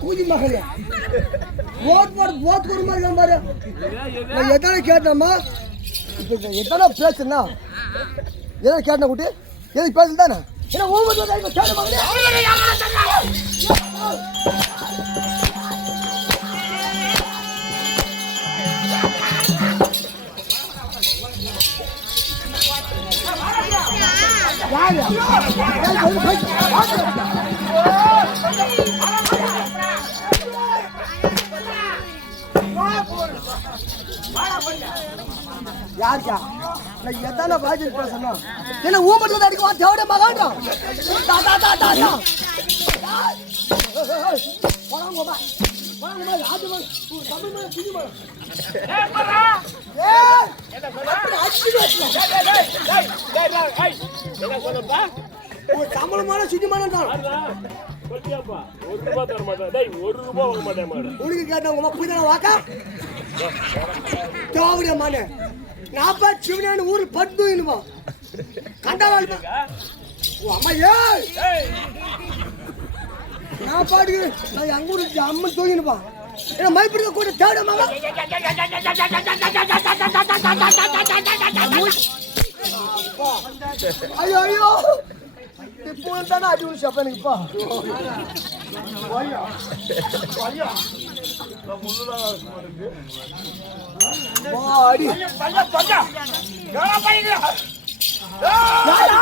கூதி மகன் ஓட் ஒரு மாதிரி பாரு. நான் எத்தனை கேட்டேம்மா, இப்போ எத்தனை பேசுனா எதை கேட்டேன் குட்டி, எதுக்கு பேசல தானே? ஏன்னா ஒவ்வொரு கேட்ட மகனே யாருக்கா நான் எதான பாஜில் பேசணும்? என்ன ஊமத்துல அடிக்க வா தேவட மகாண்டா தாத்தா தாத்தா தாத்தா போறாங்க பா போறாங்க ஆது தமிழ் மேல பிடி போற ஏய் போறா ஏய் என்ன போறா அடிச்சு டேய் ஏய் என்ன சொல்றப்பா ஓ தமிழ் மேல சிடி மானடா சொல்லியாப்பா 1 ரூபாய் தர மாட்டேன் டேய் 1 ரூபாய் வாங்க மாட்டேன் மாடா உனக்கு கேட்டா உங்க புடினா வாக்கா தேவட மானே நாப்பா சிவனான ஊரு பட்டு இனுமா கண்டவாள் ஓ அம்மா ஏய் நான் பாடு நான் அங்க ஊரு அம்மா தூங்கினுப்பா என்ன மைப்பிடுக்க கூட தேட மாமா ஐயோ ஐயோ இப்போ தானே அடி உன் ஷப்பனுக்குப்பா ஐயோ ஐயோ அடி பஞ்சா பஞ்சா யாரா பையங்க யாரா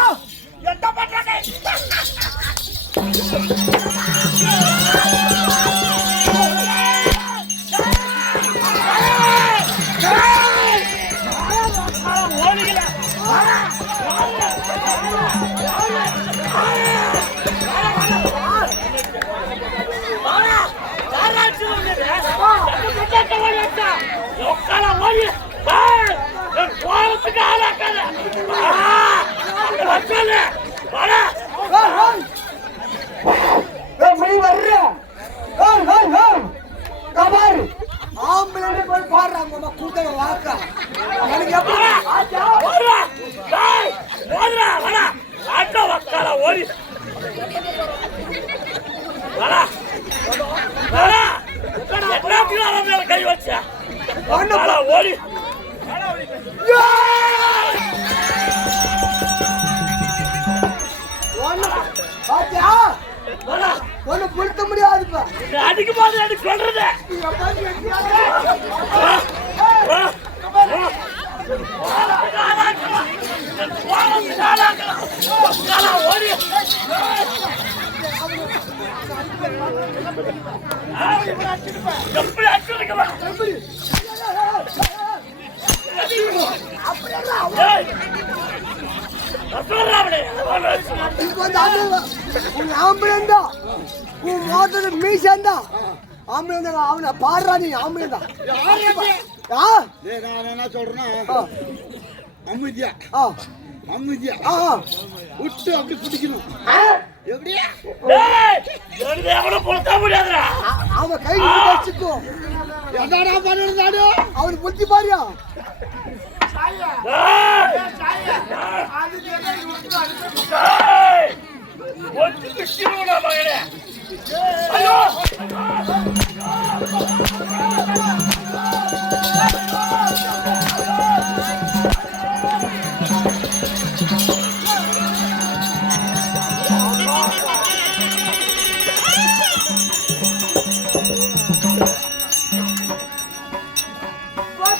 எட்ட பண்றாங்க ஓடிகல கை வச்ச ஓடி ஒண்ணு புடுத்த முடியாதுப்பா அடிக்க போது அடி சொல்றது ஆம்பளந்தா உன் மோட்டர் மீசந்தா ஆம்பளந்தா அவனை பாடுறா நீ ஆம்பளந்தா நான் என்ன சொல்றேன்னா அமைதியா அமைதியா விட்டு அப்படி பிடிக்கணும் எப்படியா முடியாதுடா அவன் கை வச்சுக்கோ எதாடா பண்ணுறாடு அவனுக்கு புத்தி பாரியா ஒத்துக்கு சிறுவனா மகனே ஐயோ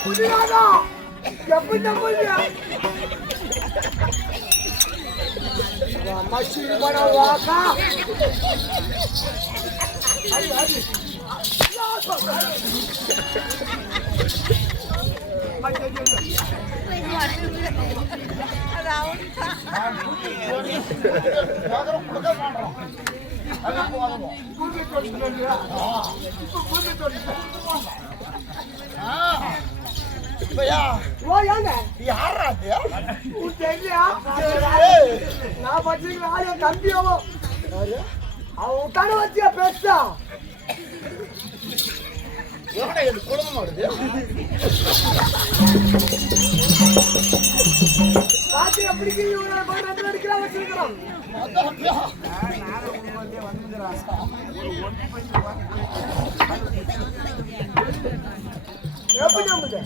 புதியாதா எப்படி நம்புறியா மச்சின் பண வாக்கா ஹரி ஹரி நான் பச்சிருக்க தம்பியாவோ அவன் உட்காந்து வச்சியா பேசா பாத்து எப்படி அடிக்கலாம் வச்சிருக்கிறோம் எப்படி நம்புது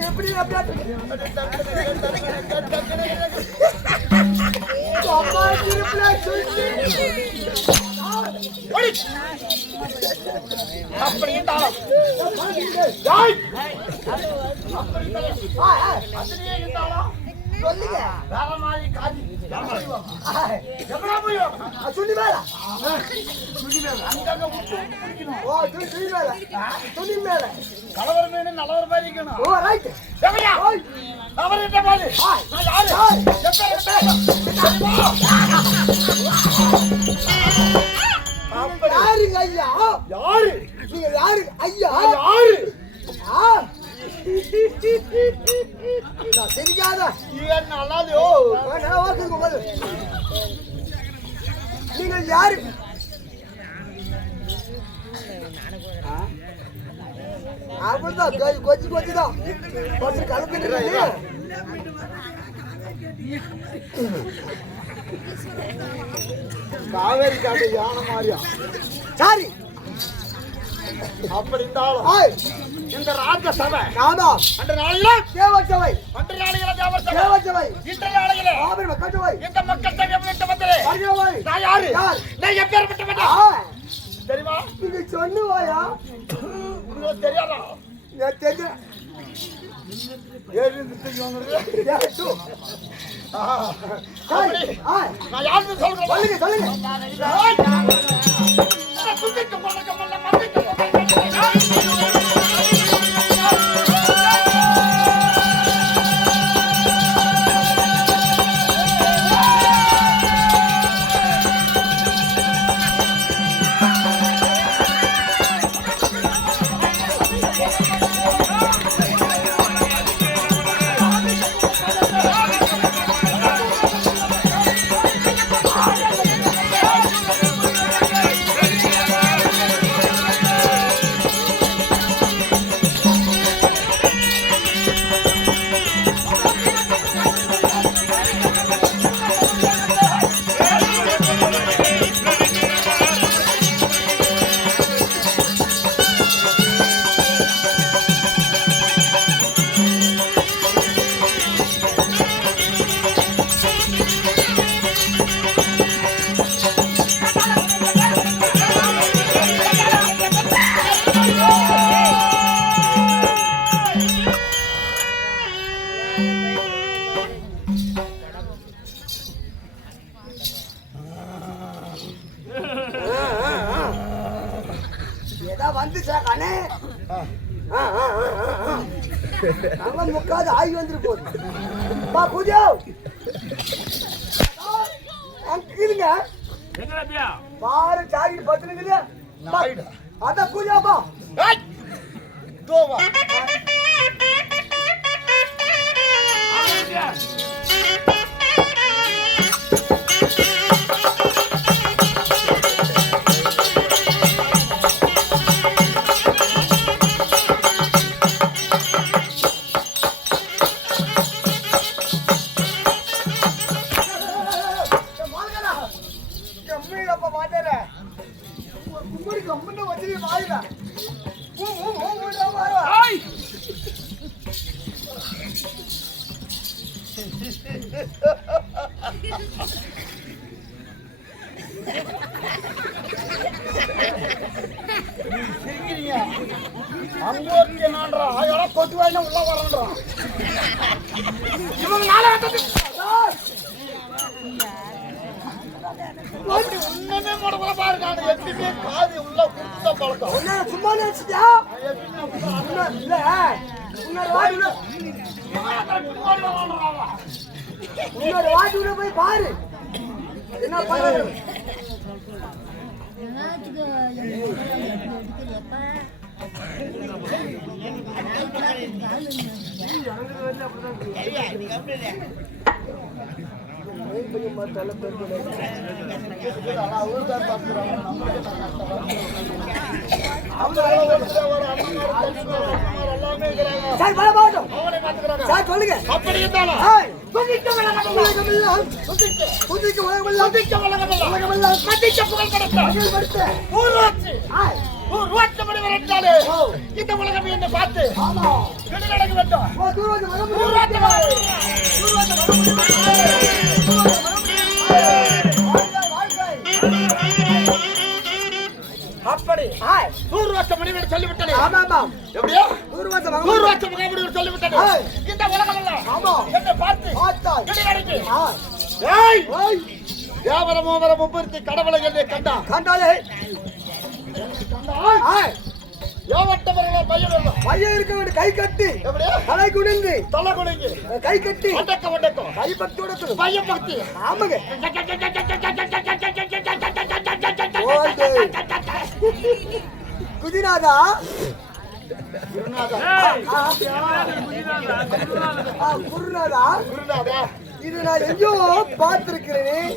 எப்படி அம்மா திருப்பில சொல்லி சொல்லுங்க துணி மேல துணி மேல கலவர் மீன் நல்லவர் மாதிரி இருக்கணும். ஓ ரைட் அவர்கிட்ட பாரு யாருங்க ஐயா யாரு நீங்க யாரு ஐயா யாரு சரிக்காத நல்லாதையோ நீங்கள் யாரு அப்படிதான் கொச்சி கொச்சிதான் கொச்சி கலந்து காவேரி காட்டு யானை மாதிரியா சாரி அப்படி இருந்தாலும் இந்த ராஜ சபை ஆமா அன்று நாளில தேவசபை அன்று நாளில தேவசபை இன்று நாளில ஆபர் மக்கள் சபை இந்த மக்கள் சபை எப்படி வந்தது அறியவை நான் யாரு நான் எப்பேர்பட்ட மனிதன் தெரியுமா நீங்க சொன்னுவாயா உங்களுக்கு தெரியாதா நான் தெரிஞ்ச ஏறி நிறுத்திக்கோங்க நான் யாருன்னு சொல்றேன் சொல்லுங்க வந்துச்சா கண்ணே அவன் முக்காது ஆகி வந்துரு போகுது பா பூஜா அங்கிருங்க பாரு சாரி பத்துனுக்குது அத பூஜாப்பா அங்கோட்டி நான்றா அதெல்லாம் கொத்து வாயில உள்ள வரன்றா இவங்க நாளை உண்மையே முடவல பாருங்க எப்படிமே காது உள்ள குத்த பழக்கம் சும்மா நினைச்சிட்டியா இல்ல இன்னொரு வாட்டி உள்ள போய் பாரு என்ன பண்றது சொல்லுங்க அப்படி இருந்தாலும் இந்த உலகம் என்ன பார்த்து நடக்க வேண்டும் அப்படி 100 வருஷம் மணிவர் சொல்லிவிட்டேன். எப்படியா 100 வருஷம் மணிவர் சொல்லிவிட்டேன். இந்த உலகம் எல்லாம் என்னை பார்த்து தேவரமோவரம் முப்பத்தி கடவுளை என்னை கண்டாலே பையன் இருக்க வேண்டிய கை கட்டி தலை குனிந்து கை கட்டி கை பக்தியோட பையன் பக்தி ஆமாங்க குதிநாதா குருநாதா இது நான் எங்கேயோ பார்த்திருக்கிறேன்.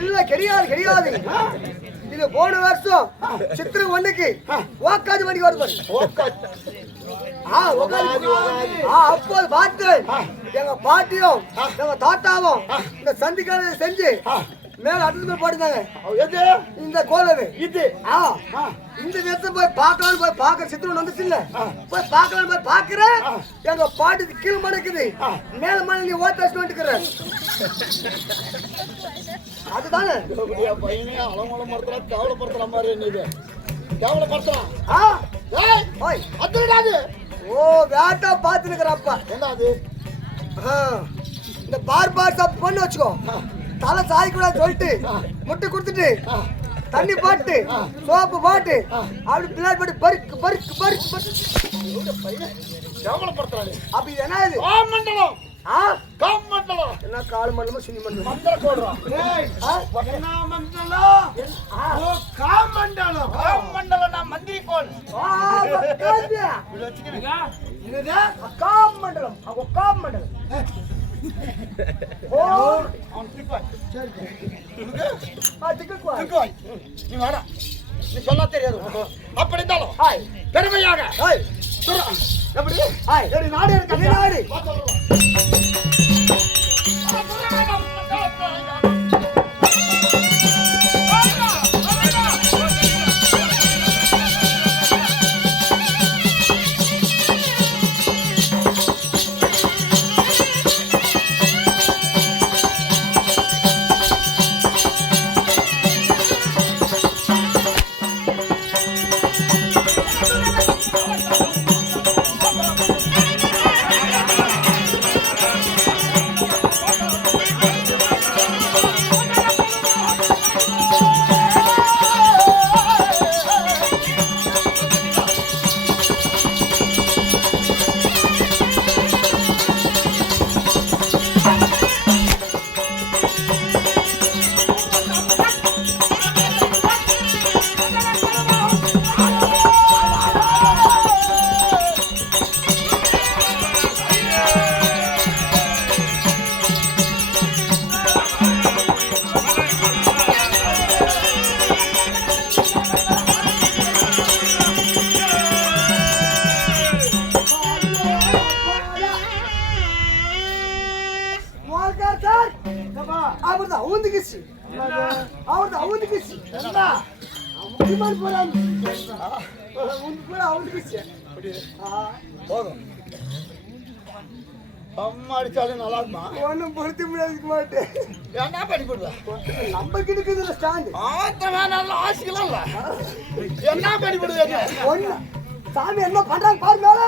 இல்ல கிடையாது இது போன வருஷம் சித்திரை 1க்கு ஓக்காது வண்டி வருவாரு அப்போது பார்த்து எங்க பாட்டியும் எங்க தாத்தாவும் இந்த சந்திக்கால செஞ்சு மேல அடுத்து போட்டுதாங்க இந்த கோலவே இது இந்த நேரத்தை போய் பார்க்கலான்னு சித்திரன் வந்துச்சு இல்ல போய் பார்க்கலான்னு போய் பாக்குறேன் எங்க பாட்டி கீழ் மணக்குது மேல மணி நீ ஓட்டாச்சு வந்துக்கிற அதுதானே பையனே அலமலம் மரத்துல கேவலப்படுத்துற மாதிரி என்னது கேவலப்படுத்துறான் அது ஓ வேட்டா பாத்துருக்கிறப்ப என்ன அது இந்த பார் சாப் பண்ணு வச்சுக்கோ தலை சாய் கூட சொல்லிட்டு முட்டை கொடுத்துட்டு தண்ணி பாட்டு சோப்பு பாட்டு அப்படி பிள்ளாடி போட்டு பருக்கு அப்படி என்ன இது காமண்டலம் என்ன கால் மண்டலமா சினி மண்டலம் மந்திர கோடுறோம் காமண்டலம் நான் மந்திரி கோல் காமண்டலம் காமண்டலம் நீ வாடா நீ சொல்ல தெரியாது அப்படி இருந்தாலும் பெருமையாக எப்படி நாடு இருக்க நாடு அம்மா அடிச்சாலும் நல்லா இருக்குமா? ஒன்னும் பொருத்தி முடியாதுக்க மாட்டேன். என்ன படிப்படுற? நம்ம கிட்ட ஸ்டாண்ட் நல்ல ஆசைலாம் இல்ல. என்ன படிப்படுது? ஒண்ணு சாமி என்ன பண்றாங்க பாரு மேல.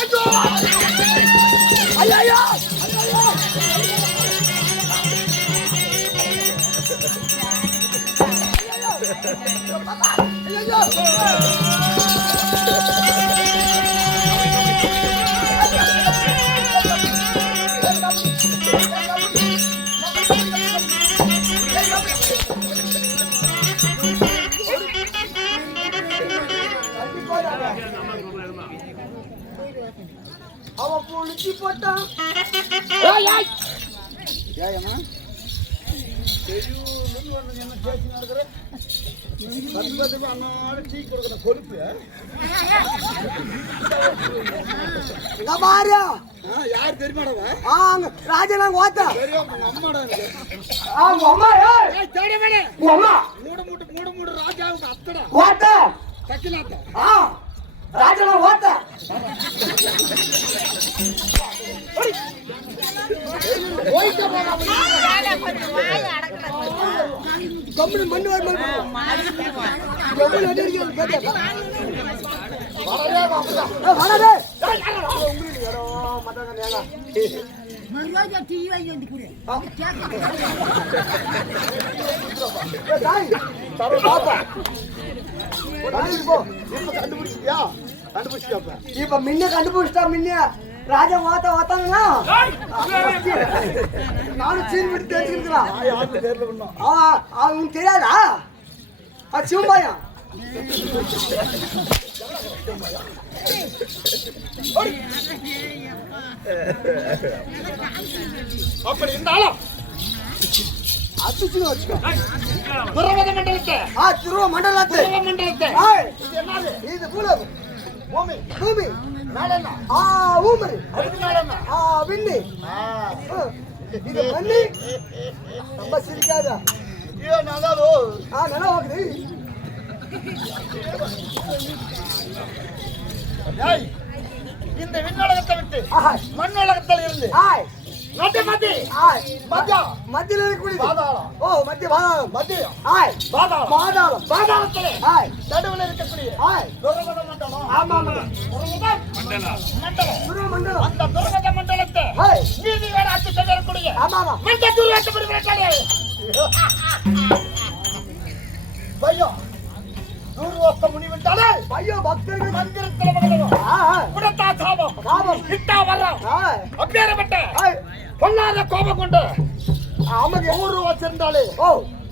ஐயோ ஐயோ அவன் புளிச்சு போட்டான். ஏமா என்ன பேசி நடக்கிற டீ கொடுக்குற கொழுப்பு யாரு தெரியுமாடா? ராஜனாங்க ஓத்த அம்மாடா அம்மா மூட ராஜாவுக்கு அத்தடா ஓத்த சக்கிலாத்த ராஜனா ஓத்த கம்பெனி மண்ணு கண்டுபிடிச்சியா? கண்டுபிடிச்சியா? இப்ப முன்ன கண்டுபிடிச்சிட்டா முன்ன ராஜா ஓத்தாங்கன்னா நானும் சீன் விட்டு தெரிஞ்சுக்கலாம். அவனுக்கு தெரியாதா? சிவபாயம் அப்படி இருந்தாலும் அத்துச்சுன்னு வச்சுக்கோ. துருவ மண்டலத்தை துருவ மண்டலத்தை இது என்னது? இது பூலோகம் பூமி பூமி மேலன்னா ஊமரி அதுக்கு மேலன்னா விண்ணி இது மண்ணி. ரொம்ப சிரிக்காதா? ஐயோ நல்லதோ நல்லா ஓகுது. இந்த விண்ணுலகத்தை விட்டு மண் உலகத்தில் இருந்து மத்தியில இருக்கக்கூடிய பாதாளம். ஓ மத்திய பாதாளம் மத்தியம் பாதாளம் பாதாளம் பாதாளத்திலே நடுவில் இருக்கக்கூடிய துருவ மண்டலம். ஆமா துருவ மண்டலம். அந்த துருவ மண்டலத்தை நீதி வேற ஆட்சி செய்யக்கூடிய மந்த துருவத்தை பையன் தூர்வாக்க முனிவிட்டாலே பையோ பக்தர்கள் மந்திரத்துல மகளோ புடத்தா சாபம் கிட்டா வர்றோம் அப்பேரப்பட்ட பொல்லாத கோபம் கொண்டு ஆமாங்க ஊரு வச்சிருந்தாலே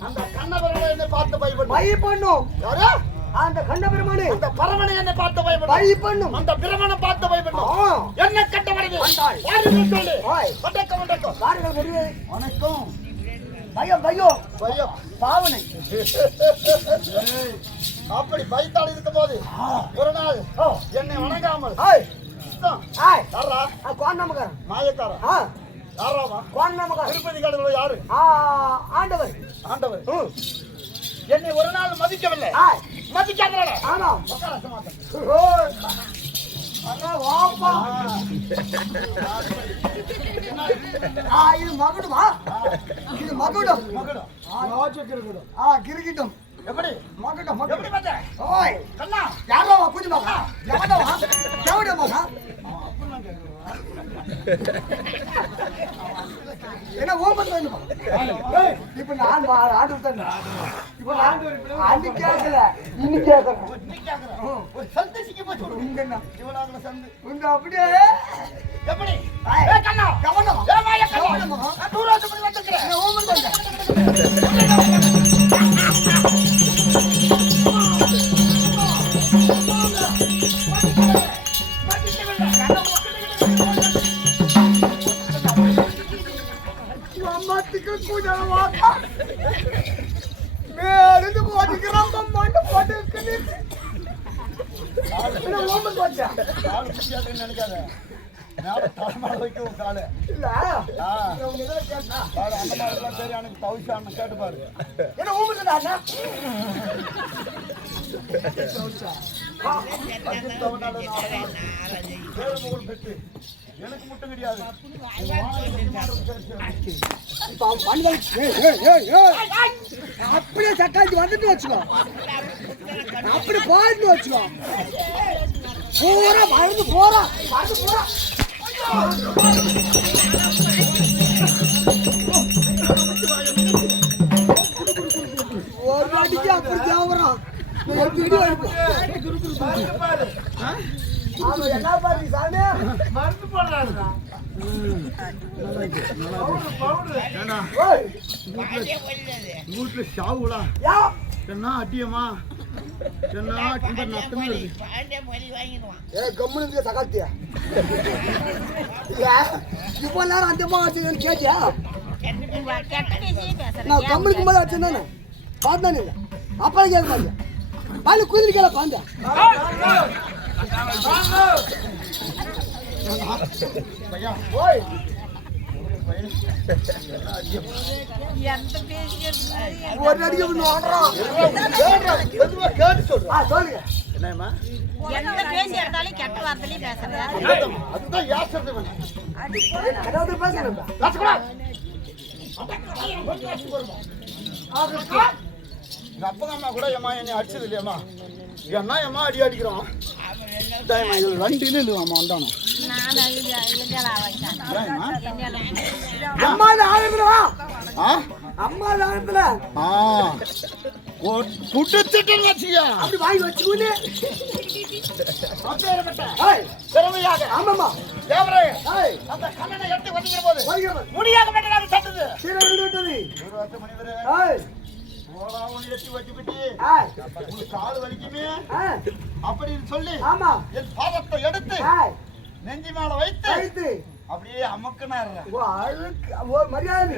அந்த கண்ணபெருமானை என்னை பார்த்து பயப்படணும். யாரு? அந்த கண்ணபெருமானே அந்த பரமனை என்னை பார்த்து பயப்படணும். அந்த பிரமனை பார்த்து பயப்படணும். என்ன கட்ட வருது சொல்லு வணக்கம் வணக்கம் பயம் பயம் பயம் பாவனை. அப்படி பயத்தால் இருக்கும் போது ஒரு நாள் என்னை வணங்காமல் மாயக்காரன் யாராமா திருப்பதி கடவுள யாரு? ஆண்டவர் ஆண்டவர் என்னை ஒரு நாள் மதிக்கவில்லை. மதிக்காத இது மகுடமா? இது மகுடம் கிரிக்கிட்டம். எப்படி மகுடம் எப்படி பார்த்தா? ஓய் கண்ணா யாரோ குஞ்சு மகா எவடவா எவட மகா என்ன ஓபன் பண்ணுமா? இப்ப நான் ஆடு தந்தா இப்ப நான் அன்னைக்கு கேக்கல இன்னைக்கு கேக்குறேன். ஒரு சந்தேசிக்கு போச்சு இங்கண்ணா இவனால சந்து உங்க அப்படியே எப்படி ஏ கண்ணா கவனம் ஏ மாய கண்ணா நான் தூரத்து பண்ணி வந்துக்கிறேன். ஓபன் பண்ணு. மேலிருந்து போட்டுக்கிறான் மண்ணு போட்டு நினைக்காத தலைமாட வைக்கும் காலு இல்ல அந்த மாதிரிலாம் சரி எனக்கு பவுசான்னு கேட்டு பாரு. என்ன ஊமுக்குதா எனக்கு முட்டை கிடையாது. அப்படியே சக்காத்தி வந்துட்டு வச்சுக்கோ, அப்படி போயிட்டு வச்சுக்கோ. போறா மறந்து போறா மறந்து போறா. ஒரு வாட்டிக்கு அப்படி தேவறான். என்ன பாரு சாமி மருந்து போடுறாருடா. வீட்டுல சாவுடா என்ன அட்டியம்மா என்ன நஷ்டமே இருக்கு. கம்முனு சகாத்தியா இப்போ நேரம் அந்த வச்சு கேட்டியா? நான் கம்முனுக்கு போது வச்சிருந்தானே பார்த்தானே இல்லை அப்பா கேட்க மாட்டேன். பாலு குதிரிக்கல பாண்டா ஒரு அடிக்க சொல்லுங்க. என்னம்மா எந்த பேசி எடுத்தாலும் கெட்ட வார்த்தையிலையும் பேசுறதா? அதுதான் யாசறது அதாவது பேசுறேன். எங்க அப்பா அம்மா கூட ஏமா என்னை அடிச்சது இல்லையம்மா. என்ன ஏமா அடி அடிக்கிறோம் ரெண்டு இல்லையாம்மா வந்தானோ அம்மா ஆயிரத்துல அம்மா ஆயிரத்துல புட்டுச்சிட்டேன்னு வச்சுக்கியா அப்படி வாங்கி வச்சுக்கோன்னு திறமையாக ஆமாம்மா தேவரே அந்த கண்ணனை எடுத்து வந்துக்கிற போது முடியாக மாட்டேன் சட்டது கால் வலிக்குமே அப்படின்னு சொல்லி என் பாதத்தை எடுத்து நெஞ்சி மேல வைத்து அப்படியே அமக்குனா மரியாதை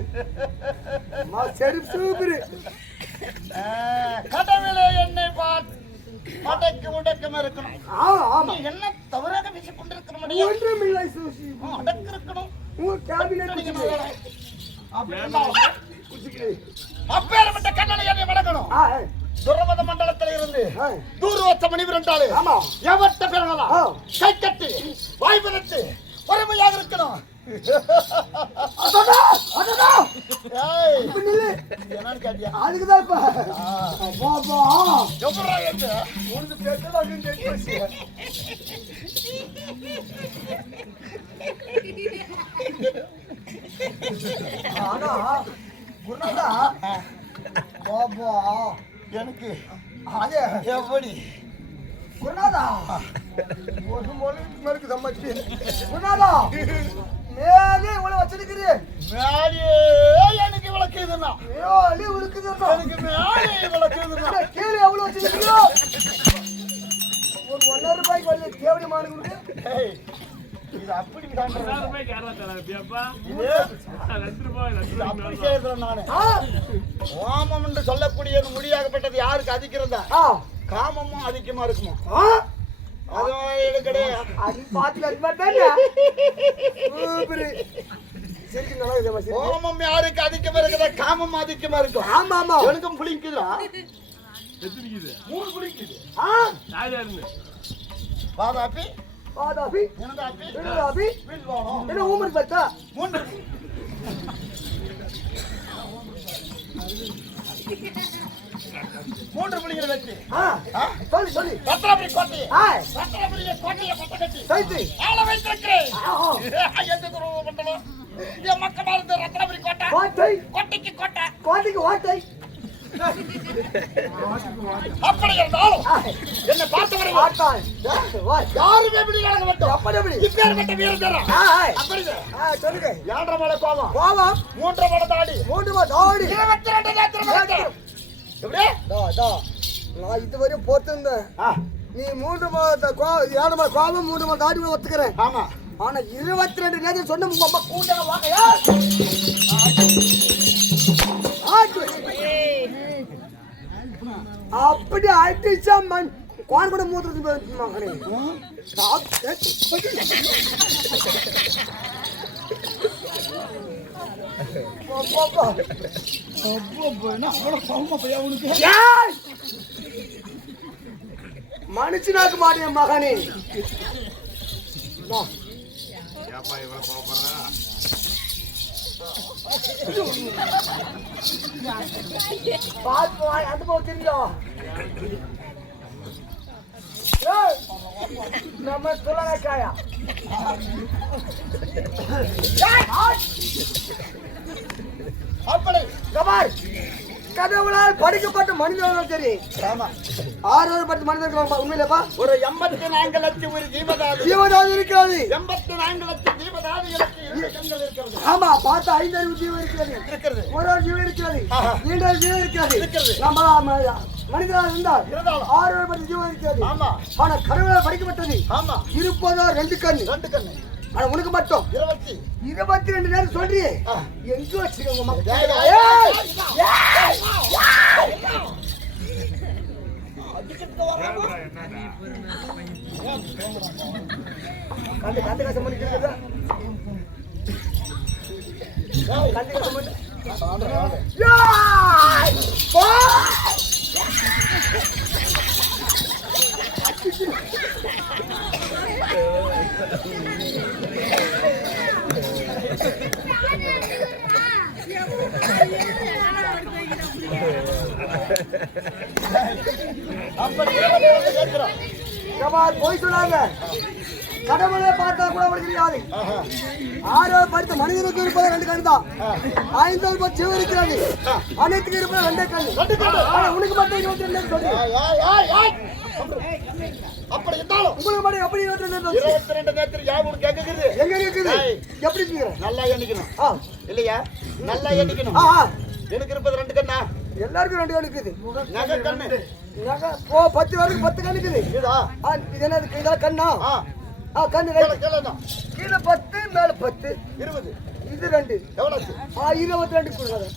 கடவுளே என்னை மடக்கு முடக்கமா இருக்கணும். என்ன தவறாக வீசிக் கொண்டிருக்கிற முடியும் அடக்கு இருக்கணும். அப்பேற்பட்ட கண்ணனை என்னை வணங்கணும். துரமத மண்டலத்தில் இருந்து தூர்வச்ச மணிவிரண்டாளு எவட்ட பிறகலாம் கை கட்டி வாய் பிறத்து பொறுமையாக இருக்கணும். என்னன்னு கேட்டியா? அதுக்குதான் எனக்கு அது எப்படி குருநாதா ஒரு மொழிக்கு சம்மச்சி குருநாதா மேலே இவ்வளவு வச்சிருக்கிறேன். மேலே எனக்கு விளக்குதுன்னா மேலே விளக்குதுன்னா எனக்கு மேலே விளக்குதுன்னா கீழே எவ்வளவு வச்சிருக்கீங்களோ ஒரு 1,000 ரூபாய்க்கு வரல தேவடி மானுக்கு இது அப்படி தான் அப்படி செய்யறேன் நானு. ஓமம் என்று சொல்லக்கூடியது முடியாகப்பட்டது யாருக்கு அதிக்கிறதா காமமும் அதிகமா இருக்குமா? அது கிடையாது. ஓமம் யாருக்கு அதிகமா இருக்குதா காமம் அதிகமா இருக்கும். ஆமா ஆமா எனக்கும் புளிக்குதா? மூணு புளிக்குது. பாதாப்பி பாதாபி எனதாப்பி எனதாபி வில்வானம் என்ன ஊமர் பத்தா மூன்று மூன்று புலிகளை வச்சு சொல்லி சொல்லி ரத்னாபுரி கோட்டையை கோட்டையை பட்ட கட்டி சைத்து ஆள வைத்திருக்கிறேன். எந்த துறவு மண்டலம் என் மக்கள் இருந்து ரத்னாபுரி கோட்டை கோட்டை கோட்டைக்கு கோட்டை கோட்டைக்கு ஓட்டை அப்படி இருந்தாலும் என்ன பார்த்தவரை யாருமே எப்படி நடக்க மாட்டோம். அப்படி எப்படி இப்பேற்பட்ட வீரர் தர்றான். அப்படி சொல்லுங்க 7.5 மலை கோபம் கோபம் 3 மலை தாடி 3 மலை தாடி 22 நேத்திரம் எப்படி நான் இதுவரையும் போட்டிருந்தேன். நீ 3 மலை 7 மலை கோபம் 3 மலை தாடி ஒத்துக்கிறேன். ஆமா ஆனா 22 நேரம் சொன்ன உங்க அம்மா கூண்ட வாக்கையா அப்படி அடிச்சா மண் கோன் கூட மூத்துறது மகனே மனுஷனாக்க மாட்டேன் மகனே. பார்த்து அந்த பக்கம் தெரியும். நம்ம சொல்லக்காயா அப்படி கபார் கடவுளால் படிக்கப்பட்ட மனிதர்கள் சரி. ஆமா 6 மனிதர்கள் உண்மையிலப்பா ஒரு 84 லட்சம் ஒரு ஜீவதாதி இருக்கிறது. 84 லட்சம் ஜீவதாதிகளுக்கு 2 கண்கள் இருக்கிறது. ஆமா பார்த்து 5 அறிவு ஜீவன் இருக்கிறது. ஒரு ஜீவன் இருக்கிறது. 2 ஜீவன் இருக்கிறது. நம்ம மனிதராக இருந்தால் 6 ஜீவன் இருக்கிறது. ஆமா ஆனா கடவுளால் படிக்கப்பட்டது ஆமா இருப்பதோ 2 கண்ணு. ஆனா உனக்கு மட்டும் 22 நேரம் சொல்றியே எங்க வச்சிருக்கோம் கண்டு கண்டு கஷ்டம் பண்ணிட்டு கண்டு கஷ்டம் பண்ணி போய் சொன்னாங்க கடவுளை பார்த்தா கூட அவனுக்கு தெரியாது. 6 படித்த மனிதனுக்கு இருப்பது 2 கண் தான். 5 சிவன் இருக்கிறது. அனைத்துக்கு இருப்பது 2 கண். உனக்கு மட்டும் 22 சொல்லி அப்படி இருந்தாலும் உங்களுக்கு மட்டும் எப்படி 22 நேரத்தில் யாரும் கேக்குது எங்க இருக்குது எப்படி இருக்கீங்க? நல்லா எண்ணிக்கணும் இல்லையா? நல்லா எண்ணிக்கணும். எனக்கு இருப்பது 2 கண்ணா? எல்லாருக்கும் 2 கண் இருக்குது. நகை கண்ணு நகை 10 வரைக்கும் 10 கண் இருக்குது. இது என்ன இதெல்லாம் கண்ணா? கண்ணு கீழே 10 மேல 10 20 இது 2 எவ்வளவு? 22 கொடுங்க.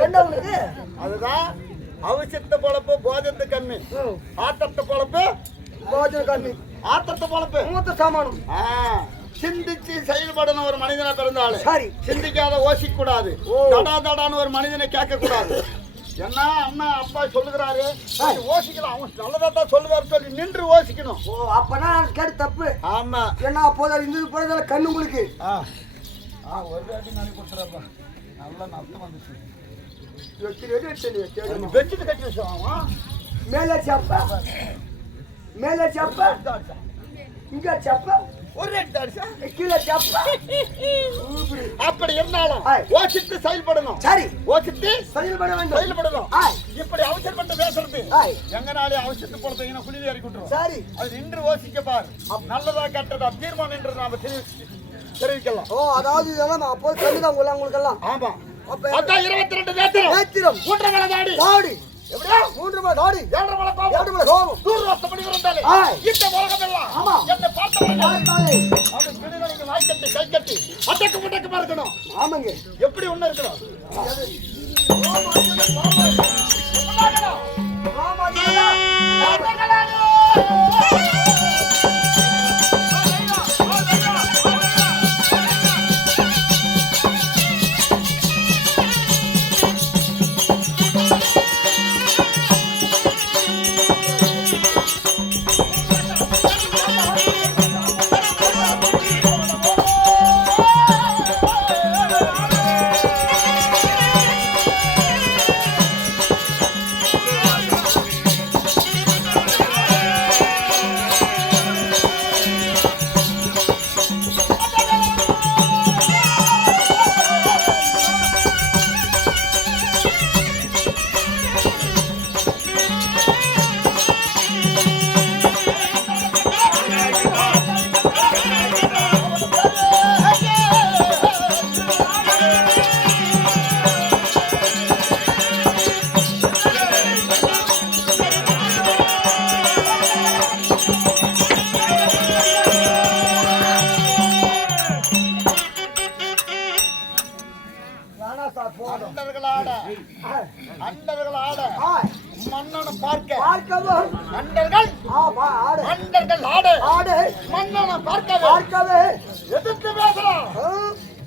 கண்ணா உங்களுக்கு அதுதான் அவசியத்தை பொழப்பு போஜத்து கண்ணு, ஆத்தத்தை பொழப்பு போஜன கண்ணு, ஆத்தத்தை பொழப்பு மூத்த சாமானம். சிந்திச்சு செயல்படணும். ஒரு மனிதனை பிறந்தாலும் சரி சிந்திக்காத ஓசிக்க கூடாது. தடா தடான்னு ஒரு மனிதனை கேட்க கூடாது. என்ன அண்ணா அப்பா சொல்லுகிறாரு ஓசிக்கலாம், அவன் நல்லதா தான் சொல்லுவாரு சொல்லி நின்று ஓசிக்கணும். அப்பனா கேட்டு தப்பு. ஆமா என்ன அப்போதான் இந்த போறதால கண்ணு உங்களுக்கு ஒரு அடி நாளைக்கு கொடுத்துறப்பா நல்லா நஷ்டம் வந்துச்சு. வெச்சிட்டு கட்டி வச்சோம். மேல சப்பா மேல சப்பா இங்க சப்பா ஒரு அடிச்சா கீழே சப்பா. அப்படி இருந்தாலும் ஓசித்து செயல்படணும். சரி ஓசித்து செயல்பட வேண்டும். செயல்படணும். இப்படி அவசரப்பட்டு பேசுறது எங்கனாலே அவசரத்து போறதுக்கு குளிர் ஏறி கொண்டுரும். சரி அது நின்று ஓசிக்க பாரு. நல்லதா கெட்டதா தீர்மானம் என்று நாம தெரிவிக்கலாம். அதாவது இதெல்லாம் அப்போ கண்டுதான் உங்களுக்கு எல்லாம். ஆமா அப்ப 22 நேத்திரம் 3 மலை தாடி தாடி எப்படியா 3 மலை தாடி 7 மலை கோபம் 7 மலை கோபம் தூர்வாசப்படி இருந்தாலே இந்த உலகம் எல்லாம் ஆமா என்ன பார்த்தவனே அது பிடிவலிக்கு வாய் கட்டி கை கட்டி அடக்கு முடக்கு இருக்கணும். ஆமாங்க எப்படி ஒண்ணு இருக்கணும். மன்னனை பார்க்கவும் அண்டர்கள் ஆட மன்னனை பார்க்கவே எதிர்த்து பேசலாம்.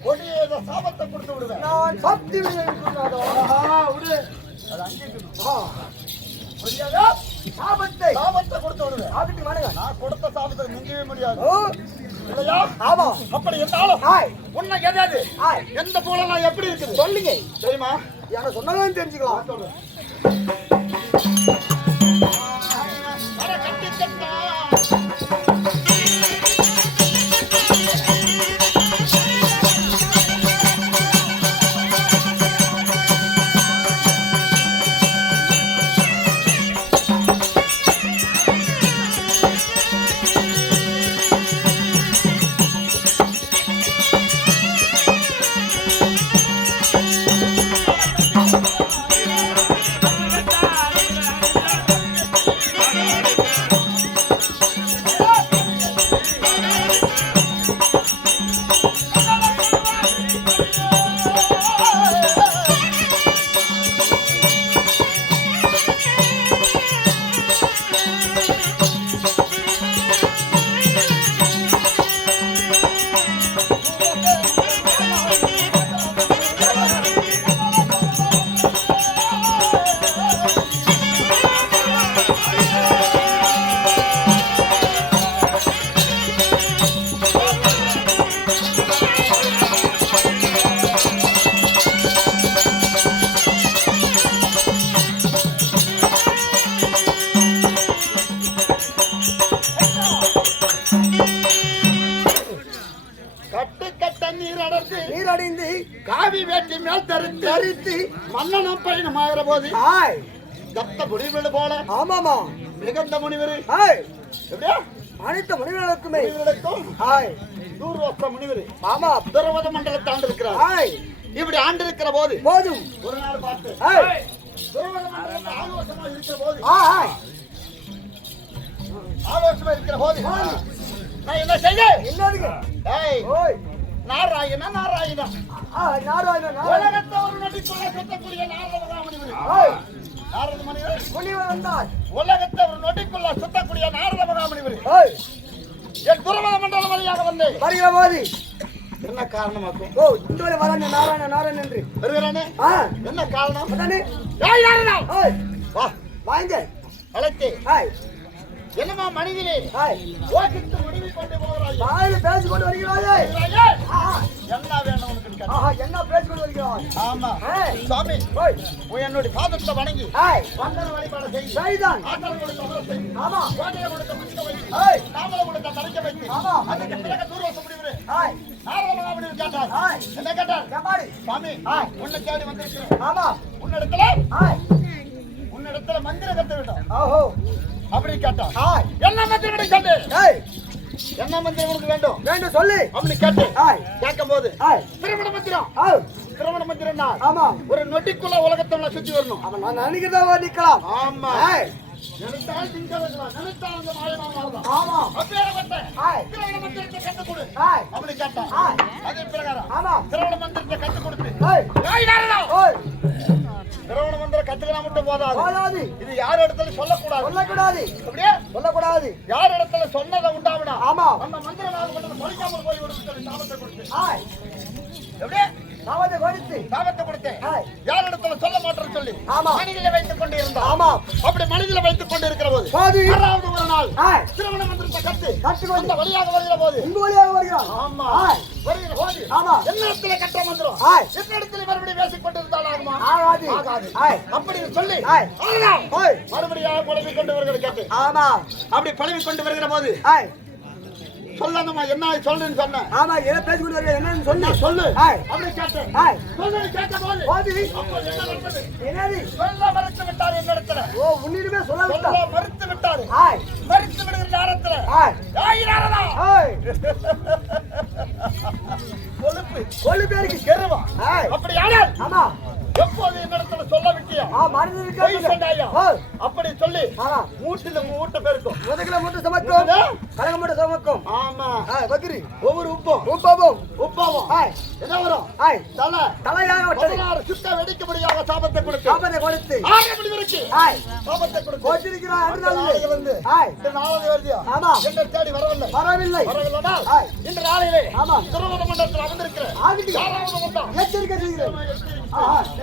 கொடிய சாபத்தை கொடுத்து விடுவேன். நான் சக்தி விடு அது அங்கே சாபத்தை ஆகட்டும் வாங்க. நான் கொடுத்த சாபத்தை மிஞ்சவே முடியாது ஓ இல்லையா? ஆமா. அப்படி இருந்தாலும் ஹாய் உன்னை எதாவது ஹாய் எந்த போலாம் எப்படி இருக்குது சொல்லுங்க. தெரியுமா? யார சொன்னாலும் தெரிஞ்சுக்கலாம். சொல்றேன். அட கட்டி கட்டா நீரடைந்து காவி வேட்டி மேல் தரித்து தரித்து மன்னனம் பயணமாகிற போது ஹாய் தத்த முடிவுகள் போல ஆமாமா மிகுந்த முனிவர் ஹாய் எப்படியா அனைத்து மனிதர்களுக்குமே முனிவர்களுக்கும் ஹாய் தூர்வஸ்த முனிவர் ஆமா துரவத மண்டலத்தை ஆண்டிருக்கிறார் ஹாய் இப்படி ஆண்டிருக்கிற போது போதும் ஒரு நாள் பார்த்து ஹாய் துரவத மண்டலத்தை ஆலோசனை இருக்கிற போது ஹாய் ஆலோசனை இருக்கிற போது நான் என்ன செய்ய என்னதுங்க ஏய் ஓய் நாராயணா நாராயணா நாராயணா உலகத்தை ஒரு நொடிக்குள்ள சுத்தக்கூடிய நாரத முனிவர் ஹாய் நாரத முனிவர் முனிவர் வந்தார் உலகத்தை ஒரு நொடிக்குள்ள சுத்தக்கூடிய நாரத மகாமுனிவர் ஹாய் என் துரவத மண்டலம் வழியாக வந்து வருகிற போது என்ன காரணமாக்கும் ஓ இந்த வரானே நாராயண நாராயண என்று வருகிறானே என்ன காரணம் அதானே ஏய் நாரதா ஹாய் வா வாங்க அழைத்து ஹாய் என்னமா மனிதனே ஹாய் ஓட்டிட்டு முடிவு கொண்டு போகிறாய் வாயில பேசி கொண்டு வருகிறாயே என்ன வேணும் உனக்கு கேட்டா? ஆஹா என்ன பேசி கொண்டு வருகிறாய் ஆமா ஹாய் சாமி ஓய் என்னுடைய பாதத்தை வணங்கி ஹாய் வந்தன வழிபாடு செய் சரிதான் ஆற்றல் கொடுத்த அமர செய் ஆமா கோட்டையை கொடுத்த முடிக்க வைத்து ஹாய் நாமல கொடுத்த தரிக்க வைத்து ஆமா. அதுக்கு பிறகு தூர்வாச முடிவு ஹாய் நாரத மகாமுனிவர் கேட்டார் ஹாய் என்ன கேட்டார் கேப்பாடி சாமி ஹாய் உன்னை தேடி வந்திருக்கிறேன் ஆமா உன்னிடத்துல ஹாய் உன்னிடத்துல மந்திர கத்த வேண்டும் ஓஹோ அப்படி கேட்டார் ஹாய் என்ன மந்திரம் கேட்டு ஹாய் என்ன மந்திரம் உனக்கு வேண்டும் வேண்டும் சொல்லு அப்படி கேட்டு ஹாய் கேட்கும் போது ஹாய் திருமண மந்திரம் ஹாய் திருமண மந்திரம்னா ஆமா ஒரு நொடிக்குள்ள உலகத்தை சுத்தி வரணும் அவன் நான் நினைக்கிறதா நிக்கலாம் ஆமா ஹாய் நினைத்தால் திங்க வைக்கலாம் நினைத்தால் அந்த மாயமா மாறலாம் ஆமா அப்பேரப்பட்ட ஹாய் திருமண மந்திரத்தை கற்றுக் கொடு ஹாய் அப்படி கேட்டான் ஹாய் அதே பிரகாரம் ஆமா திருமண மந்திரத்தை கற்றுக் கொடுத்து ஹாய் ஏய் நாரதா ஓய் திருமண மந்திரம் கத்துக்கலாம் மட்டும் போதாது போதாது இது யார் இடத்துல சொல்லக்கூடாது சொல்லக்கூடாது அப்படியே சொல்லக்கூடாது யார் இடத்துல சொன்னதை உண்டாவனா ஆமா அந்த மந்திரம் நாள் மட்டும் படிக்காமல் போய் விடுத்து சொல்லி சாபத்தை கொடுத்து ஹாய் எப்படியே நாமத்தை கொடுத்து சாபத்தை கொடுத்தேன் ஹாய் யார் இடத்துல சொல்ல மாட்டேன்னு சொல்லி ஆமா. மனிதனை வைத்துக் கொண்டு இருந்தான் ஆமா அப்படி மனிதனை வைத்துக் கொண்டு இருக்கிற போது போது ஆறாவது ஒரு நாள் ஹாய் திருமண மந்திரத்தை கத்து கற்றுக்கொண்டு அந்த வழியாக வருகிற போது உங்க வழியாக வருகிறான் ஆமா ஹாய் வருகிற போது ஆமா. என்ன இடத்துல கற்ற மந்திரம் ஹாய் என்ன இடத்துல மறுபடியும் பேசிக் கொண்டிருந்தால் ஆகுமா ஆகாது ஆகாது ஹாய் அப்படின்னு சொல்லி ஹாய் ஆகலாம். ஹாய் மறுபடியும் குழம்பி கொண்டு வருகிற கேட்டு ஆமா அப்படி பழவி கொண்டு வருகிற போது ஹாய் சொல்லாதம்மா என்ன சொல்லுன்னு சொன்னேன் ஆமா என்ன பேசி கொண்டு வருகிறேன் என்னன்னு சொல்லு சொல்லு ஹாய் அப்படி கேட்டேன் ஹாய் சொல்லு கேட்ட போது போது அப்போ என்ன நடந்தது என்னது சொல்ல மறுத்து விட்டார் என்ன இடத்துல ஓ உன்னிடமே சொல்ல விட்டா சொல்ல மறுத்து விட்டாரு ஹாய் மறுத்து விடுகிற நேரத்துல ஹாய் ஏய் நாரதா ஹாய் கொழுப்பு கொள்ளு பேருக்கு கெருவா ஹாய் அப்படி ஆனால் ஆமா எப்போது என்ன இடத்துல சொல்ல விட்டியா மனிதனுக்கு பொய் சொன்னாயா ஹாய் அப்படி சொல்லி ஆமா மூட்டில மூட்டை பெருக்கும் முதல்ல மூட்டை சமக்கும் கலக மூட்டை சமக்கும் ஆமா ஹாய் பக்ரி ஒவ்வொரு உப்பும் உப்பாவும் உப்பாவும் ஹாய் என்ன வரும் ஹாய் தலை தலையாக வட்டது 16 சுத்த வெடிக்கும்படியாக சாபத்தை கொடுத்து சாபத்தை கொடுத்து 6 மணி வரைக்கும் ஹாய் சாபத்தை கொடுத்து போட்டிருக்கிறான் அந்த நாளைக்கு வந்து ஹாய் இந்த நாளைக்கு வருதியா ஆமா என்ன தேடி வரவில்லை வரவில்லை வரவில்லைனா ஹாய் இந்த நாளையிலே ஆமா திருமண மண்டபத்தில் அமர்ந்திருக்கிறேன் ஆகிட்டு யாராவது வந்தா எச்சரிக்கை செய்கிறேன்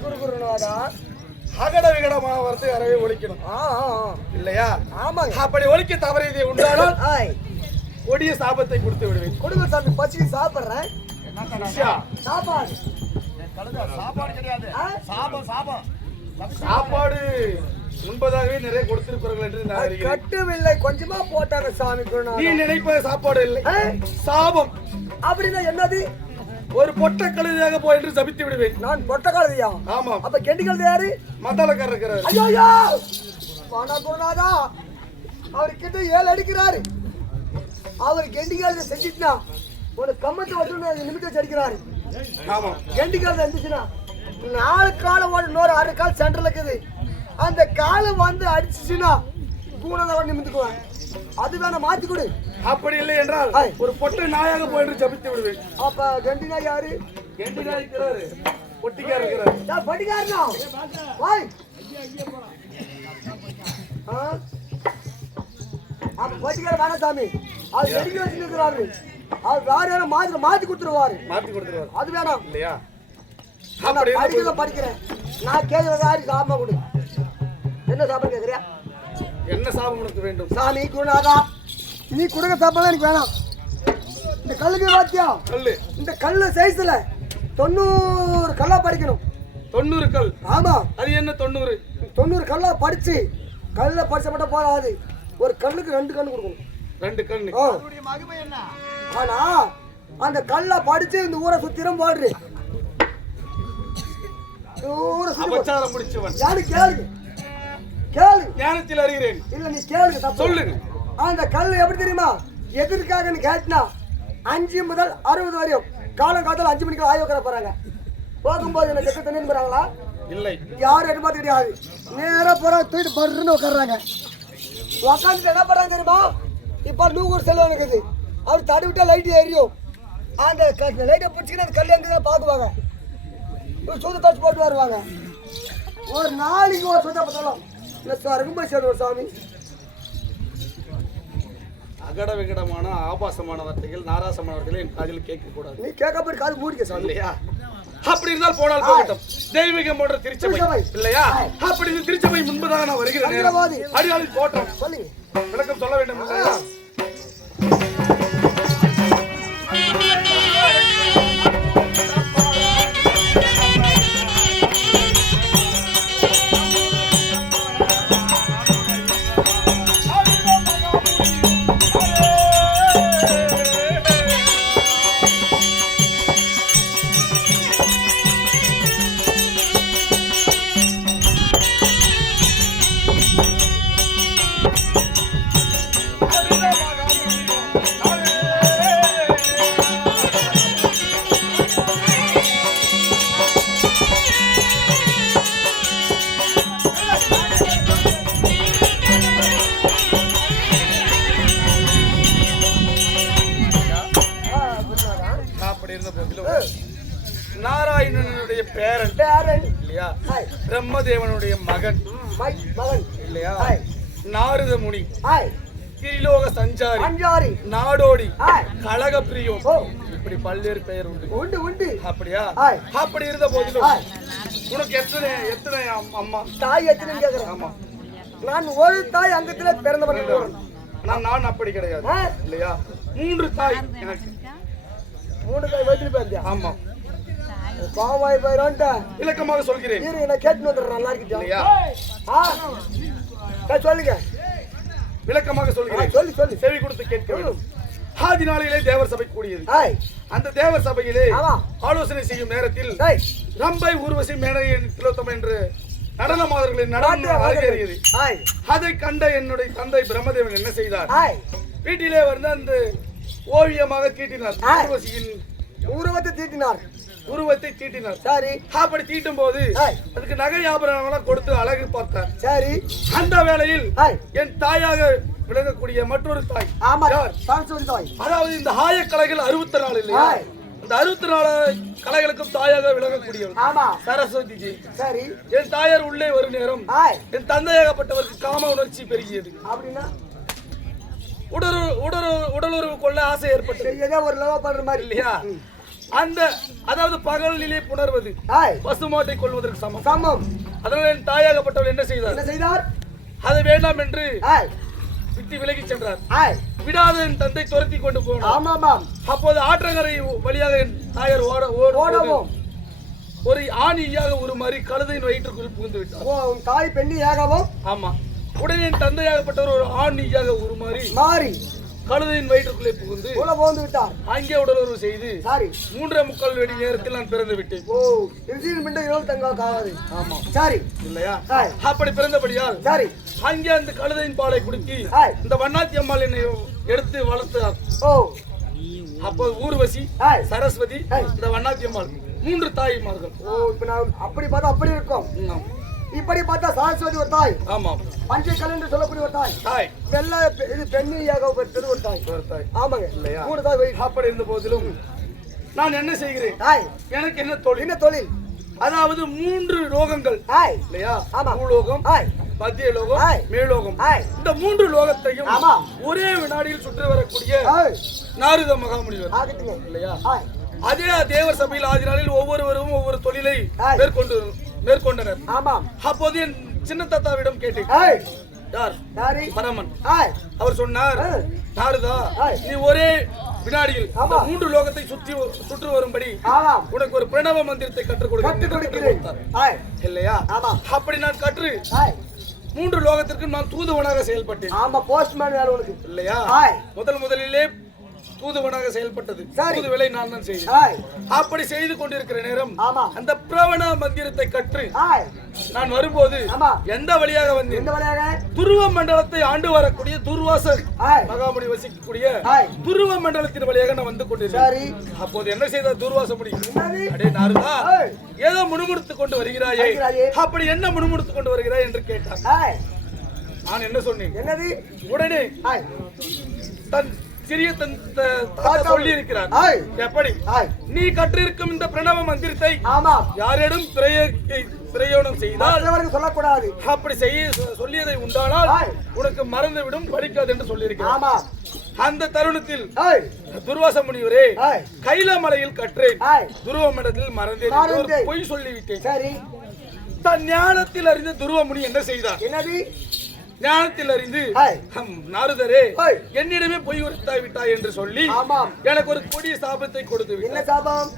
குருகுருநாதா அகட விகடமான வார்த்தை அறவே ஒழிக்கணும் இல்லையா? ஆமாங்க. அப்படி ஒழிக்க தவறியதை உண்டானால் கொடிய சாபத்தை கொடுத்து விடுவேன். கொடுங்க சாமி, பசிக்கு சாப்பிடுறேன். சாப்பாடு சாப்பாடு கிடையாது, சாபம் சாபம். சாப்பாடு முன்பதாகவே நிறைய கொடுத்திருப்பார்கள் என்று நான் அறிகிறேன். கட்டவில்லை, கொஞ்சமா போட்டாங்க சாமி. நீ நினைப்பது சாப்பாடு இல்லை, சாபம். அப்படின்னா என்னது? ஒரு பொட்ட கழுதையாக போய் என்று சபித்து விடுவேன். நான் பொட்ட கழுதையா? ஆமா. அப்ப கெண்டி கழுதை யாரு? மத்தாளக்காரர் இருக்கிறார். ஐயோ வானா குருநாதா, அவர்கிட்ட 7 அடிக்கிறாரு. அவர் கெண்டி கழுதை செஞ்சிட்டுனா ஒரு கம்மத்தை வச்சு நிமிஷம் அடிக்கிறாரு. ஆமா. கெண்டி கழுதை இருந்துச்சுன்னா 4 காலம் ஓட, இன்னொரு 6 கால் சென்டர்ல இருக்குது. அந்த காலம் வந்து அடிச்சுச்சுன்னா கூடதான் நிமிந்துக்குவேன். அதுதானே மாத்தி கொடு. அப்படி இல்லை என்றால் ஒரு பொட்டை நாயாக போய் என்று ஜபித்து விடுவேன். அப்ப கெண்டி நாய் யாரு? கெண்டி நாய் இருக்கிறாரு, பொட்டிக்காரர் இருக்கிறாரு. நான் படிக்காரனா? வாய். அப்ப பட்டிக்கார வேணாம் சாமி, அது எடுக்க வச்சுருக்கிறாரு. அது வேற யாரும் மாத்தி கொடுத்துருவாரு. மாத்தி கொடுத்துருவாரு, அது வேணாம் இல்லையா? படிக்கிறத படிக்கிறேன். நான் கேட்கறது யாரு? சாப்பிட கொடு. என்ன சாப்பிட கேட்கறியா? என்ன சாபம் கொடுக்க வேண்டும்? சாமி குருநாதா, நீ கொடுக்க சாப்பாடு எனக்கு வேணாம். இந்த கல்லுக்கு பாத்தியா? கல்லு. இந்த கல்லு சைஸ்ல 90 கல்லா படிக்கணும். 90 கல்? ஆமா. அது என்ன 90? 90 கல்லா படிச்சு, கல்ல படிச்ச மட்டும் போதாது, ஒரு கல்லுக்கு 2 கண்ணு கொடுக்கணும். 2 கண்ணு. அதனுடைய மகிமை என்ன? ஆனா அந்த கல்ல படிச்சு இந்த ஊரை சுத்திரம் போடுறேன். அபச்சாரம் பிடிச்சவன். யாரு? கேளுங்க கேளு. ஞானத்தில் அறிகிறேன். இல்ல நீ கேளுங்க, சொல்லுங்க. அந்த கல் எப்படி தெரியுமா? எதற்காக கேட்டினா 5 முதல் 60 வரையும் காலம் காலத்தில் 5 மணிக்கு ஆய்வு உட்கார போறாங்க. போகும்போது என்ன செக்க தண்ணி போறாங்களா? இல்லை, யாரும் எதிர்பார்த்து கிடையாது. நேரா போற தூக்கிட்டு பர்றன்னு உட்காடுறாங்க. உட்காந்துட்டு என்ன பண்றாங்க தெரியுமா? இப்ப 100 செல்வம் இருக்குது, அவர் தடை விட்டா லைட் எரியும். அந்த லைட்டை பிடிச்சிக்கிட்டு அந்த கல் எங்க பாக்குவாங்க. சூத தச்சு போட்டு வருவாங்க. ஒரு நாளைக்கு ஒரு சுத்த பத்தாலும் ரொம்ப சேர்ந்து சாமி. அகட விகடமான ஆபாசமான வார்த்தைகள், நாராசமான வார்த்தைகள் என் காதில் கேட்க கூடாது. நீ கேட்க போய் காது மூடிக்க சாமி. இல்லையா? அப்படி இருந்தால் போனால் போகட்டும். தெய்வீகம் போன்ற திருச்சபை இல்லையா? அப்படி திருச்சபை முன்பதாக நான் வருகிறேன். அடியாளில் போட்டோம். சொல்லுங்க, விளக்கம் சொல்ல வேண்டும். போதிலும் நாராயணனுடைய பேரன் இல்லையா, பிரம்மதேவனுடைய மகன் இல்லையா, நாரத முனி, திரிலோக சஞ்சாரி, நாடோடி, கலக பிரியோன், இப்படி பல்வேறு பெயர் உண்டு. அப்படியா? அப்படி இருந்த போதிலும் உனக்கு எத்தனை அம்மா தாய்? எத்தனை கேக்குறேன். ஆமா, நான் ஒரு தாய் அங்கத்துல பிறந்தவன். நான் அப்படி கிடையாது இல்லையா, 3 தாய் எனக்கு. 3 தாய் வயிற்றுல பிறந்தியா? ஆமா, பாவாய் போயிரோன்ட்டா இலக்கமாக சொல்கிறேன். நான் கேட்டு வந்துடுறேன். நல்லா இருக்கு இல்லையா? சொல்லுங்க. விளக்கமாக சொல்கிறேன். சொல்லி செவி கொடுத்து கேட்க வேண்டும். ஆதி நாளிலே தேவர் சபை கூடியது. அந்த தேவர் சபையிலே ஆலோசனை செய்யும் நேரத்தில் ரம்பை, ஊர்வசி, மேனகை, திலோத்தமன் என்று நடன மாதர்களின் நடனம் அரங்கேறியது. அதை கண்ட என்னுடைய தந்தை பிரம்மதேவன் என்ன செய்தார், வீட்டிலே வந்து அந்த ஓவியமாக தீட்டினார். ஊர்வசியின் உருவத்தை தீட்டினார். சரி, அப்படி தீட்டும் போது அதுக்கு நகை ஆபரணம் கொடுத்து அழகு பார்த்தார். சரி, அந்த வேளையில் என் தாயாக விளங்கக்கூடிய மற்றொரு தாய், அதாவது இந்த ஆய கலைகள் 64 இல்லையா, இந்த 64 கலைகளுக்கும் தாயாக விளங்கக்கூடியவர் சரஸ்வதி. சரி, என் தாயார் உள்ளே வரும் நேரம் என் தந்தையாகப்பட்டவருக்கு காம உணர்ச்சி பெருகியது. அப்படின்னா உடலுறவு கொள்ள ஆசை ஏற்பட்டது. ஒரு லவ் பண்ற மாதிரி இல்லையா, அந்த அதாவது பகலிலே புணர்வது பசுமாட்டை கொள்வதற்கு சமம். அதனால என் தாயாகப்பட்டவர் என்ன செய்தார், அது வேண்டாம் என்று விட்டு விலகி சென்றார். விடாத என் தந்தை துரத்தி கொண்டு போனார். அப்போது ஆற்றங்கரை வழியாக என் தாயார் ஓடவும் ஒரு ஆணியாக ஒரு மாதிரி கழுதையின் வயிற்றுக்குள் புகுந்து விட்டார். தாய் பெண்ணியாகவும். ஆமா, உடனே என் தந்தையாகப்பட்டவர் ஒரு ஆணியாக ஒரு மாறி கழுதையின் வயிற்றுக்குள்ளே புகுந்து விட்டார். அங்கே உடலுறவு செய்து 3:45 மணி நேரத்தில் நான் பிறந்து விட்டேன். சரி இல்லையா, அப்படி பிறந்தபடியால் அங்கே அந்த கழுதையின் பாலை குடித்து இந்த வண்ணாத்தி அம்மாள் என்னை எடுத்து வளர்த்தார். அப்போ ஊர்வசி, சரஸ்வதி, இந்த வண்ணாத்தி அம்மாள் 3 தாய்மார்கள். அப்படி பார்த்தா அப்படி இருக்கும். இப்படி பார்த்தா சரஸ்வதி ஒரு தாய். ஆமா, பஞ்சக்கல் என்று சொல்லக்கூடிய ஒரு தாய். வெள்ள இது பெண்ணியாக பெற்றது ஒரு தாய். ஆமாங்க இல்லையா, 3 தாய். அப்படி இருந்த போதிலும் நான் என்ன செய்கிறேன், எனக்கு என்ன தொழில், அதாவது 3 லோகங்கள் இல்லையா, பூலோகம், மத்திய லோகம், மேலோகம், இந்த 3 லோகத்தையும் ஒரே வினாடியில் சுற்றி வரக்கூடிய நாரத மகாமுனிவர் இல்லையா. அதே தேவர் சபையில் ஆதி நாளில் ஒவ்வொருவரும் ஒவ்வொரு தொழிலை மேற்கொண்டனர். அப்போது என் சின்ன தாத்தாவிடம் கேட்டேன், யார் பரமன். அவர் சொன்னார், நாரதா, நீ ஒரே வினாடியில் 3 லோகத்தை சுற்றி வரும்படி உனக்கு ஒரு பிரணவ மந்திரத்தை கற்றுக் கொடுக்கிறார் இல்லையா. அப்படி நான் கற்று 3 லோகத்திற்கு நான் தூதுவனாக செயல்பட்டேன் இல்லையா. முதலிலே தூதுவனாக செயல்பட்டது. தூது வேலை நான் தான் செய்தேன். அப்படி செய்து கொண்டிருக்கிற நேரம் அந்த பிரவண மந்திரத்தை கற்று நான் வரும்போது எந்த வழியாக வந்தேன், துருவ மண்டலத்தை ஆண்டு வரக்கூடிய துர்வாசர் மகாமுனி வசிக்கக்கூடிய துருவ மண்டலத்தின் வழியாக நான் வந்து கொண்டிருந்தேன். அப்போது என்ன செய்த துர்வாச முனி, அடே நாரதா, ஏதோ முணுமுணுத்துக் கொண்டு வருகிறாயே, அப்படி என்ன முணுமுணுத்துக் கொண்டு வருகிறாய் என்று கேட்டார். நான் என்ன சொன்னேன், உடனே தன் சிறிய சொல்லி இருக்கிறார், எப்படி நீ கற்றிருக்கும் இந்த பிரணவ மந்திரத்தை யாரிடம் பிரயோகம் செய்தால் சொல்லக்கூடாது, அப்படி சொல்லியதை உண்டானால் உனக்கு மறந்துவிடும், படிக்காது என்று சொல்லியிருக்கிறார். அந்த தருணத்தில் துர்வாச முனிவரே, கைலாமலையில் கற்றேன், துருவ மண்டலத்தில் மறந்தேன், பொய் சொல்லிவிட்டேன். தன் ஞானத்தில் அறிந்த துருவ முனி என்ன செய்தார், ஞானத்தில் அறிந்து, நாரதரே, என்னிடமே பொய் உரைத்தாய் விட்டாய் என்று சொல்லி எனக்கு ஒரு கொடிய சாபத்தை கொடுத்து விட்டார்.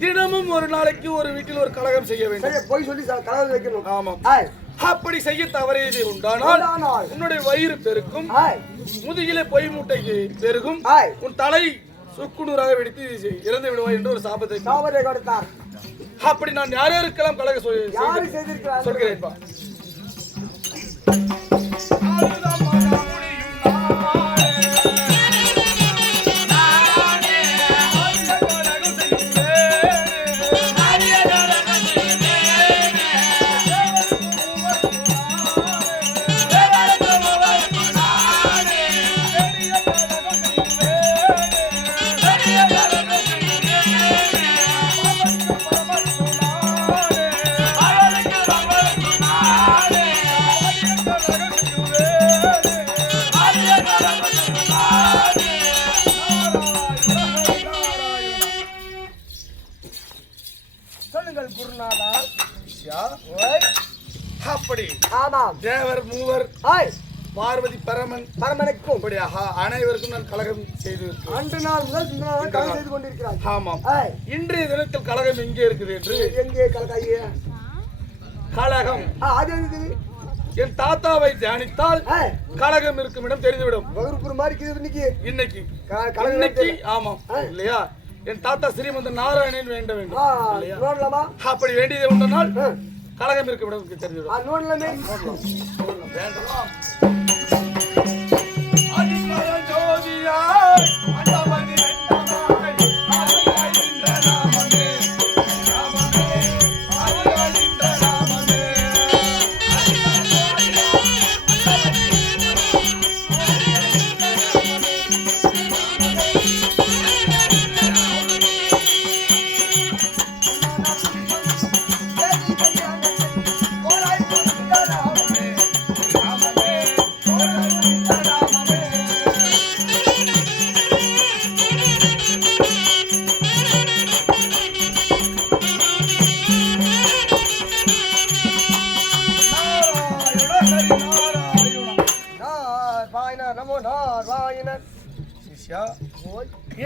தினமும் ஒரு நாளைக்கு ஒரு வீட்டில் ஒரு கலகம் செய்ய வேண்டும், பொய் சொல்லி கலகம் வைக்கணும். ஆமாம், அப்படி செய்ய தவறியது உண்டானால் உன்னுடைய வயிறு பெருக்கும், முதுகிலே பொய் மூட்டை பெருகும், உன் தலை சுக்குநூறாக வெடித்து இறந்து விடுவாய் என்று ஒரு சாபத்தை கொடுத்தார். அப்படி நான் யாருக்கெல்லாம் கலக சொல்கிறேன். ஆமாம். தேவர் மூவர் ஆய் பார்வதி பரமனுக்கும் அப்படியாக அனைவருக்கும் நான் கலகம் செய்து அன்று நாள் முதல் இந்த நாள் கலகம் செய்து கொண்டிருக்கிறார். ஆமாம். இன்றைய தினத்தில் கலகம் எங்கே இருக்குது என்று எங்கே கலகாயே கலகம் அது இருக்குது. என் தாத்தாவை தியானித்தால் கலகம் இருக்கும் இடம் தெரிந்துவிடும். வகுப்பு மாதிரி இன்னைக்கு இன்னைக்கு ஆமாம் இல்லையா? என் தாத்தா ஸ்ரீமந்த நாராயணன் வேண்ட வேண்டும் இல்லையா? அப்படி வேண்டியது உண்டனால் கலகம் இருக்கும் இடம் தெரிந்துவிடும்.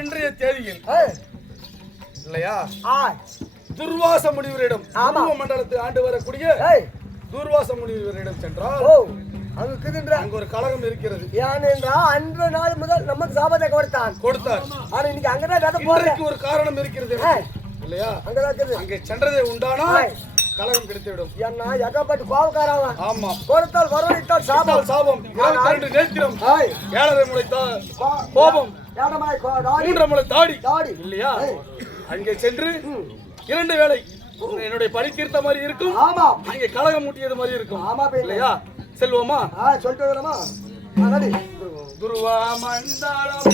இன்றைய தேதியில் இல்லையா துர்வாச முனிவரிடம் மண்டலத்தை ஆண்டு வரக்கூடிய துர்வாச முனிவரிடம் சென்றால் அங்கு ஒரு கலகம் இருக்கிறது. ஏனென்றால் அன்று நாள் முதல் நமக்கு சாபத்தை கொடுத்தார். ஆனா இன்னைக்கு அங்கதான் போறதுக்கு ஒரு காரணம் இருக்கிறது இல்லையா? அங்கே சென்றதை உண்டானா கலகம் கிடைத்துவிடும். என்ன ஏகப்பட்டு கோபக்காரவா? ஆமா. கொடுத்தால் வரவழைத்தால் சாபம் 22 நேத்திரம் 7.5 முளை கோபம் 3 முளை தாடி இல்லையா? அங்கே சென்று 2 வேளை என்னுடைய பரிகீர்த்த மாதிரி இருக்கும். ஆமா. அங்கே கலகம் மூட்டியது மாதிரி இருக்கும். ஆமா இல்லையா? செல்வோமா? சொல்லிட்டு வரலாமா? துருவா மண்டலம்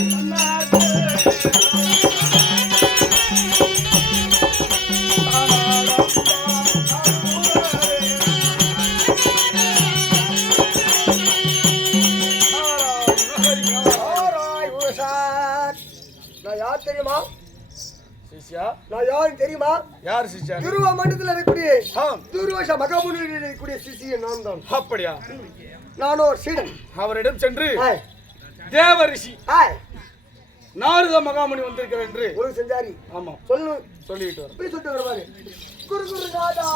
யார் தெரியுமா? சிஷ்யா நான் யாரும் தெரியுமா? யார் சிஷ்யா? துருவ மண்டலத்தில் இருக்கக்கூடிய துர்வாச மகாமுனியில் இருக்கக்கூடிய சிஷியன் நான் தான். அப்படியா? நான் ஒரு சீடன். அவரிடம் சென்று தேவ ரிஷி நாரத மகாமுனி வந்திருக்கிறார் என்று ஒரு செஞ்சாரி. ஆமா சொல்லிட்டு வர போய் சொல்லிட்டு வருவாரு. குருகுருநாதா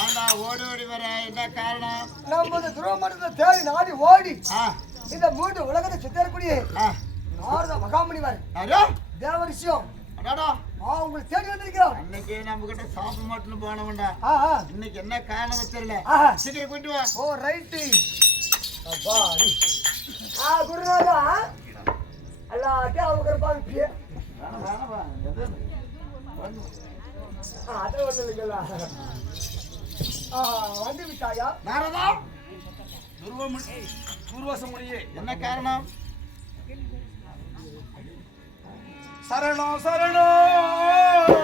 ஏண்டா ஓடி வர என்ன காரணம்? நம்ம துருவ மண்டலத்தை தேடி நாடி ஓடி இந்த மூன்று உலகத்தை சுத்தரக்கூடிய நாரத மகாமுனி வர தேவ ரிஷியம் உங்களை தேடி வந்திருக்கிறோம். அன்னைக்கு நம்ம கிட்ட சாப்பிட மாட்டோம் போனவன்டா. இன்னைக்கு என்ன காரணம் தெரியல. சீக்கிரம் கொண்டு வா. ஓ ரைட்டு. குருநாதா எல்லாத்தையும் அவங்க இருப்பாங்க. அதை வந்து வந்து விட்டாயா நாரதா? துர்வாச முனியே என்ன காரணம்? சரணம் சரணம்.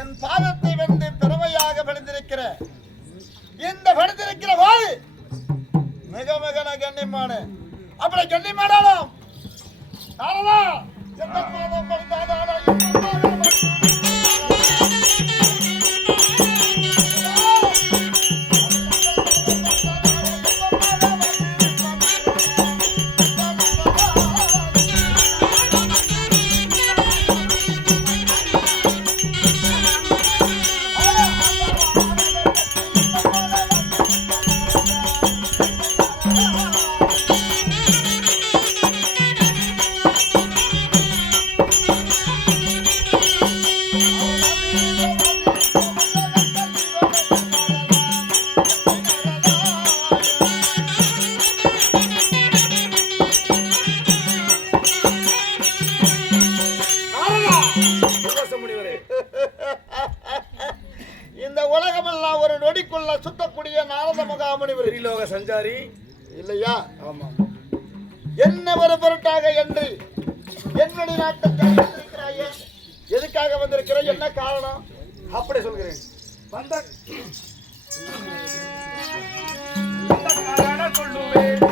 என் பாதத்தை வந்து பெருமையாக பணிந்திருக்கிற இந்த பணிந்திருக்கிற வாய் மிக மிக கண்ணியமான அப்படி கண்ணியமானாலும் என்ன பாதம் அதிகாரி இல்லையா? ஆமா. என்ன ஒரு பொருட்டாக என்று என்னுடைய நாட்டத்தை வந்திருக்கிறாயே, எதுக்காக வந்திருக்கிறாய், என்ன காரணம்? அப்படி சொல்கிறேன். வந்த சொல்லுவேன்.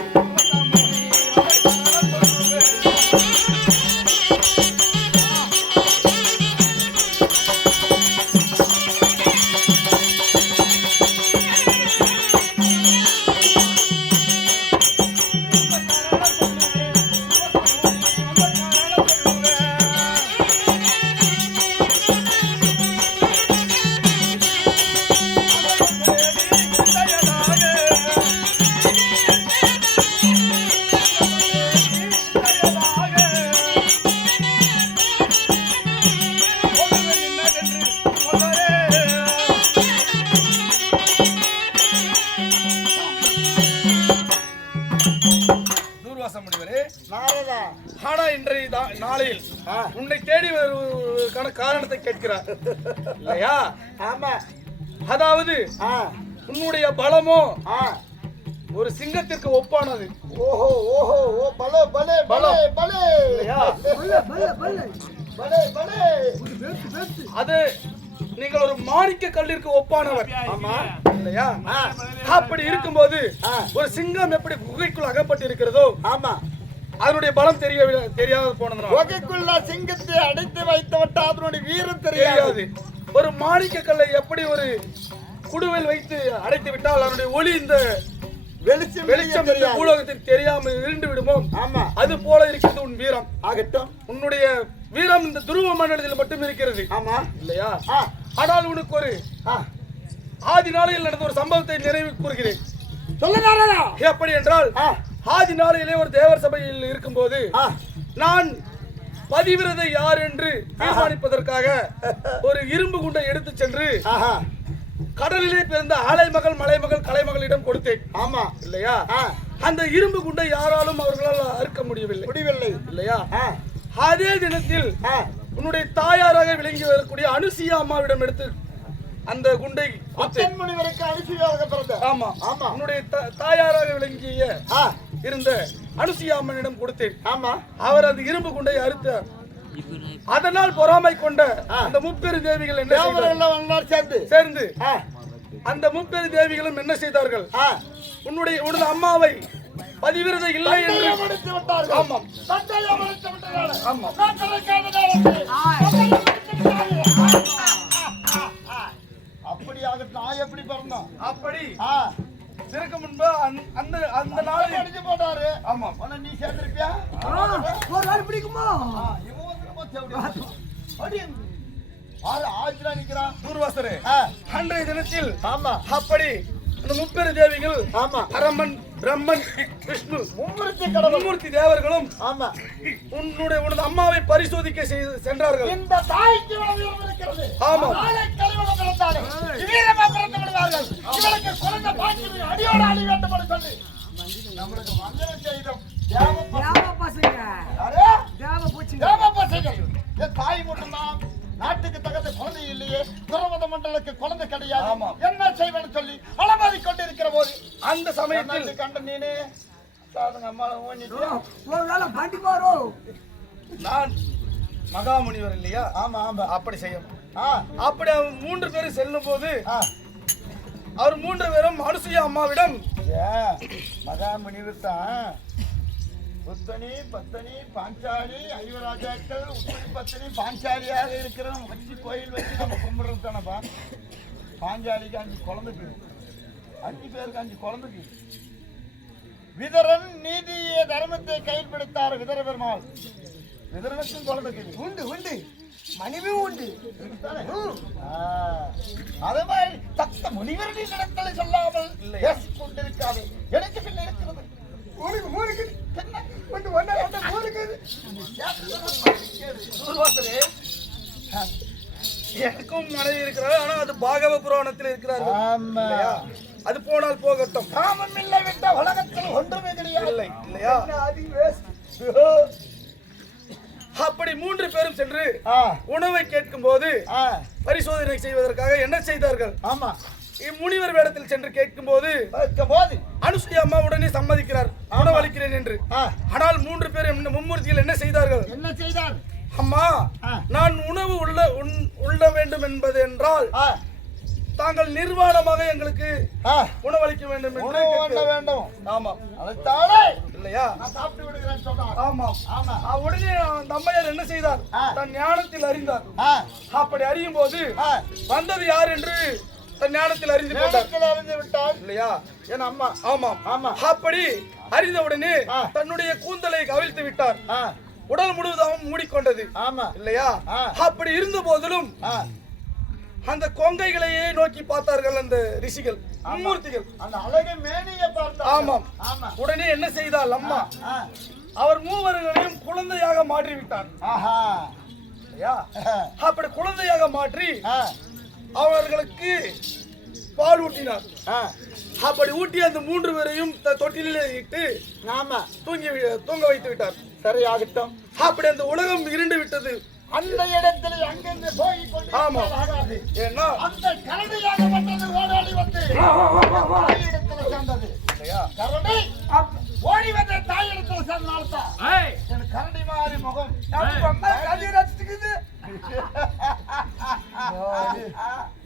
நாரதா, ஆனா இன்றைய நாளில் உன்னை தேடி வருவதற்கான காரணத்தை கேட்கிறார் இல்லையா? ஆமா. அதாவது ஆ, உன்னுடைய பலமோ ஆ, ஒரு சிங்கத்திற்கு ஒப்பானது. ஓஹோ, ஓஹோ, ஓ, பலே, பலே, பலே, பலே, இல்லையா? பல்ல பல்ல பல்ல பலே, பலே. பேசு பேசு. அது நீங்கள் ஒரு மாணிக்க கல்லிற்கு ஒப்பானவர். ஆமா. இல்லையா? ஆ, அப்படி இருக்கும்போது ஆ. ஒரு சிங்கம் எப்படி குகைக்குள் அகப்பட்டு இருக்கிறதோ ஆமா. அதனுடைய பலம் தெரியாத போனதுனால குகைக்குள்ள சிங்கத்தை அடைத்து வைத்து விட்டா அதனுடைய வீரம் தெரியாது. தெரியாது. ஒரு மாணிக்க கல்லை எப்படி ஒரு குடுவையில் வைத்து அடைத்து விட்டால் அதனுடைய ஒளி இந்த வெளிச்சம் வெளிச்சம் இந்த பூலோகத்தில் தெரியாமல் இருண்டு விடுமோ, ஆமா. அது போல இருக்கிறது உன் வீரம். ஆகட்டும். உன்னுடைய வீரம் இந்த துருவ மண்டலத்தில் மட்டும் இருக்கிறது. ஆமா. இல்லையா? ஆ, ஆனால் உனக்கு ஒரு ஆ, ஆதி நாளையில் நடந்த ஒரு சம்பவத்தை நினைவு கூறுகிறேன். சொல்ல நாரதா. எப்படி என்றால், ஆ, ஆதி நாளிலே ஒரு தேவர் சபையில் இருக்கும்போது ஆ, நான் பதிவிரதை யார் என்று தீர்மானிப்பதற்காக ஒரு இரும்பு குண்டை எடுத்து சென்று ஆஹா, கடலிலே பிறந்த ஆலைமகள் மலைமகள் கலைமகளிடம் கொடுத்தேன். ஆமா. இல்லையா? ஆ, அந்த இரும்பு குண்டை யாராலும் அவர்களால் அறுக்க முடியவில்லை. முடிவில்லை. இல்லையா? ஆ, அதே தினத்தில் ஆ, உன்னுடைய தாயாராக விளங்கி வரக்கூடிய அனுசியா அம்மாவிடம் எடுத்து அந்த குண்டை கொடுத்தேன். அத்தன் முனிவருக்கு அனுசூயாக பிறந்த. ஆமா, ஆமா. உன்னுடைய தாயாராக விளங்கிய ஆ, இருந்த அனுசியா அம்மனிடம் கொடுத்தேன். ஆமா. அவர் அந்த இரும்பு குண்டை அறுத்தார். அதனால் பொறாமை கொண்ட அந்த முப்பெரு தேவிகள் என்ன செய்தார்கள்? தேவரெல்லாம் ஒன்றார் சேர்ந்து ஆ, அந்த முப்பெரு தேவிகளும் என்ன செய்தார்கள்? ஆ, உனது அம்மாவை பதிவிரதை இல்லை என்று தந்தையை மடித்து விட்டார்கள். ஆமாம். தந்தையை மடித்து விட்டார்கள். ஆமாம். நான் கலைக்காத நேரத்தில் தந்தையை மடித்து விட்டார்கள். அப்படியாகட்டும். நான் எப்படி பிறந்தோம்? அப்படி ஆ, சிறுக்கு முன்பு அந்த அந்த நாளில் அடிச்சு போட்டாரு. ஆமாம். ஆனா நீ சேர்ந்திருப்பியா? ஒரு நாள் பிடிக்குமா? இவன் வந்து போச்சு அப்படி. அடி. ஆறு ஆஜ்ரா நிக்கிறான். தூர்வாசரே, ஆ, அன்றைய தினத்தில் ஆமா. அப்படி அந்த முப்பெரு தேவிகள் ஆமா. பரமன் பிரம்மன் விஷ்ணு மும்மூர்த்தி கடவுள். மும்மூர்த்தி தேவர்களும் ஆமா. உனது அம்மாவை பரிசோதிக்க சென்றார்கள். இந்த தாய்க்கு வீரம் இருக்கிறது. ஆமா. நாளை கழிவக பிறந்தாலே வீரமா பிறந்து விடுவார்கள். இவளுக்கு குழந்தை பாக்கி அடியோட அடி வேண்டும் என்று சொல்லி நம்மளுக்கு வந்தனம் செய்தோம். தேவ பசங்க. யாரு? தேவ பூச்சிங்க. தேவ பசங்கள். என் தாய் மட்டும்தான். நாட்டுக்கு தகுந்த குழந்தை இல்லையே, துறவத மண்டலுக்கு குழந்தை கிடையாது. ஆமா. என்ன செய்வேன்னு சொல்லி அளவாதி கொண்டு இருக்கிற போது அந்த சமயத்தில் கண்ட நீனு சாதங்க அம்மா ஓனிட்டு. ஒரு நாள் பாண்டி பாரோ. நான் மகாமுனிவர் இல்லையா? ஆமா, ஆமா. அப்படி செய்யும். ஆ, அப்படி அவர் 3 பேரும் செல்லும் போது ஆ. அவர் 3 பேரும் அனுசூயா அம்மாவிடம் மகாமுனிவர் தான் புத்தனி பத்தனி பாஞ்சாலி ஐவராஜாக்கள் உத்தனி பத்தனி பாஞ்சாலியாக இருக்கிறோம் வச்சு கோயில் வச்சு நம்ம கும்பிடுறது தானப்பா. பாஞ்சாலிக்கு 5 குழந்தைக்கு, 5 பேருக்கு 5 குழந்தைக்கு. விதரன் நீதிய தர்மத்தை கைப்பிடித்தார் விதர பெருமாள். விதரனுக்கும் குழந்தைக்கு உண்டு உண்டு, மனைவி உண்டு. அதே மாதிரி தக்க முனிவரின் இடங்களை சொல்லாமல் கொண்டிருக்காது. எனக்கு பின்ன இருக்கிறது. எனக்கும் மனைவி இருக்கிறார். ஆனா அது பாகவ புராணத்தில் இருக்கிறார்கள். இல்லையா? அது போனால் போகட்டும். காமம் இல்லை விட்ட உலகத்தில் ஒன்றுமே கிடையாது. இல்லை இல்லையா? அப்படி 3 பேரும் சென்று உணவை கேட்கும் போது பரிசோதனை செய்வதற்காக என்ன செய்தார்கள்? ஆமா. இம்முனிவர் வேடத்தில் சென்று கேட்கும் போது அனுசுயா அம்மா உடனே சம்மதிக்கிறார், உணவளிக்கிறேன் என்று. ஆனால் 3 பேர் மும்மூர்த்திகள் என்ன செய்தார்கள்? என்ன செய்தார்? அம்மா, நான் உணவு உள்ள வேண்டும் என்பது என்றால் தாங்கள் நிர்வாணமாக எங்களுக்கு உணவளிக்க வேண்டும் என்று வேண்டும். ஆமா, அதைத்தானே இல்லையா? நான் சாப்பிட்டு விடுகிறேன் சொன்னார். ஆமா. உடனே அந்த அம்மையார் என்ன செய்தார்? தன் ஞானத்தில் அறிந்தார். அப்படி அறியும் போது வந்தது யார் என்று தன் ஞானத்தில் அறிந்து விட்டார் இல்லையா? என் அம்மா. ஆமா. அப்படி அறிந்தவுடனே தன்னுடைய கூந்தலை கவிழ்த்து விட்டார். உடல் முழுவதும் மூடிக்கொண்டது. ஆமா, இல்லையா? அப்படி இருந்த போதிலும் அந்த கொங்கைகளையே நோக்கி பார்த்தார்கள் அந்த ரிஷிகள், மும்மூர்த்திகள். அந்த அழகு மேனியை பார்த்தார். ஆமாம். உடனே என்ன செய்தால் அம்மா? அவர் மூவர்களையும் குழந்தையாக மாற்றிவிட்டார். அப்படி குழந்தையாக மாற்றி அவர்களுக்கு பால் ஊட்டினார். அப்படி ஊட்டி அந்த 3 பேரையும் தொட்டிலே இட்டு தூங்க வைத்து விட்டார். சரியாகட்டும். அப்படி அந்த உலகம் இருண்டு விட்டது. அந்த இடத்துல அங்கிருந்து போய் கொண்டு ஏன்னா அந்த கரடியாக வந்தது ஓடாடி வந்து தாயிடத்துல சேர்ந்தது இல்லையா? கரடி ஓடி வந்த தாயிடத்துல சேர்ந்தால்தான் எனக்கு கரடி மாதிரி முகம் கரடி ரசிக்குது.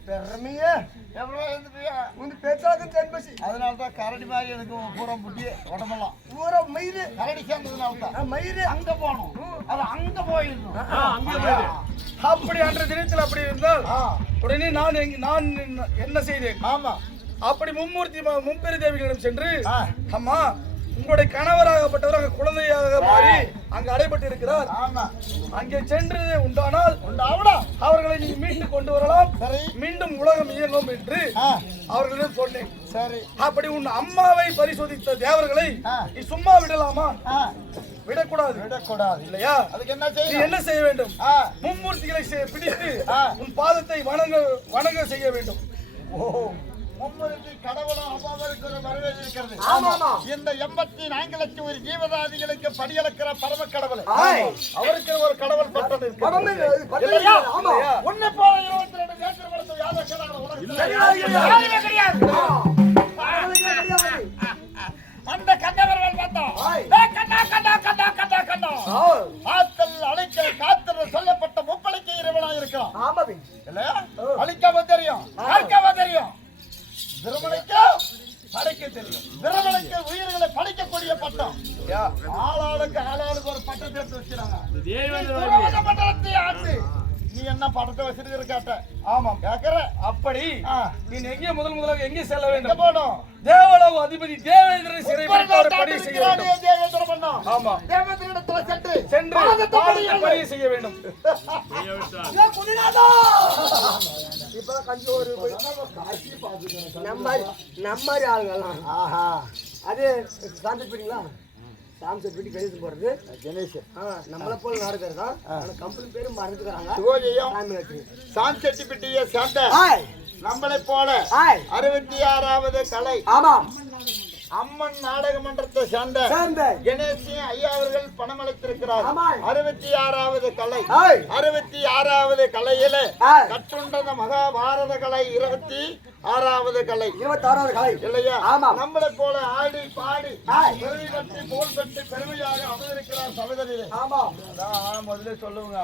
பெருமையே அதனாலதான் கரடி மாதிரி எனக்கு பூரா புட்டியே உடம்பெல்லாம் பூரா மயிறு கரடி சேர்ந்ததுனால்தான் மயிறு அங்க போனோம். அது அங்க போயிருந்தோம். அப்படி அன்ற தினத்தில் அப்படி இருந்தால் உடனே நான் என்ன செய்தேன்? ஆமா, அப்படி முப்பெரு தேவிகளிடம் சென்று, அம்மா, உங்களுடைய கணவராகப்பட்டவர் அங்க குழந்தையாக மாறி அங்க அடைபட்டு இருக்கிறார். அங்கே சென்று உண்டானால் அவர்களை நீ மீட்டு கொண்டு வரலாம், மீண்டும் உலகம் இயங்கும் என்று அவர்களிடம் சொன்னேன். சரி. அப்படி உன் அம்மாவை பரிசோதித்த தேவர்களை நீ சும்மா விடலாமா? விடக்கூடாது இல்லையா? அதுக்கு என்ன செய்ய? நீ என்ன செய்ய வேண்டும்? மும்மூர்த்திகளை பிடித்து உன் பாதத்தை வணங்க செய்ய வேண்டும். மும்மூர்த்தி கடவுளும் அம்மாவிற்கு ஒரு வரவேற்பு இருக்கிறது. இந்த 84 லட்சம் ஒரு ஜீவராதிகளுக்கு படியளக்கிற பரம கடவுள் அவருக்கு ஒரு கடவுள் பட்டம் இருக்கு. உன்னை போல 22 நேற்று வளர்த்த அந்த கண்டவர்கள் பார்த்தோம். காத்தல் அழைக்கல் காத்தல் சொல்லப்பட்ட முப்படைக்கு இறைவனா இருக்கிறான் இல்லையா? அழிக்காம தெரியும், காக்காம தெரியும், திருமலைக்கு படைக்க தெரியும். திருமலைக்கு உயிர்களை படைக்கக்கூடிய பட்டம். ஆளாளுக்கு ஒரு பட்டத்தை எடுத்து வச்சுறாங்க. பட்டத்தை ஆட்டு நீ என்ன படத்தை வச்சிருக்கிற கேட்ட? ஆமாம் கேக்குற. அப்படி நீ எங்கே முதலாக எங்கே செல்ல வேண்டும்? போனோம். தேவலோக அதிபதி தேவேந்திரன் சிறைப்பட்டு பணி செய்ய வேண்டும். தேவேந்திர பண்ணோம். ஆமா, தேவேந்திரனிடத்துல சென்று பணி செய்ய வேண்டும். இப்ப கொஞ்சம் ஒரு நம்ம ஆளுங்கலாம். அது சாந்திப்பீங்களா? சாம் செட் கணேசன் போறது கணேஷ் நம்மள போல நாடுகார் தான். கம்பெனி பேரும் மறந்துக்கிறாங்க. சாம் செட்டிப்பிட்டிய சேர்ந்த நம்மளை போல 66வது கலை அம்மன் நாடக மன்றத்தை சேர்ந்த கணேசன் ஐயா அவர்கள் பணம் அளித்திருக்கிறார். 66வது கலை. 66வது கலையில கற்றுண்ட மகாபாரத கலை 26வது கலை. 26வது கலை இல்லையா? நம்மளை போல ஆடி பாடி பெருமை போல் பெற்று பெருமையாக அமர்ந்திருக்கிறார் சகோதரியே. முதல்ல சொல்லுங்க.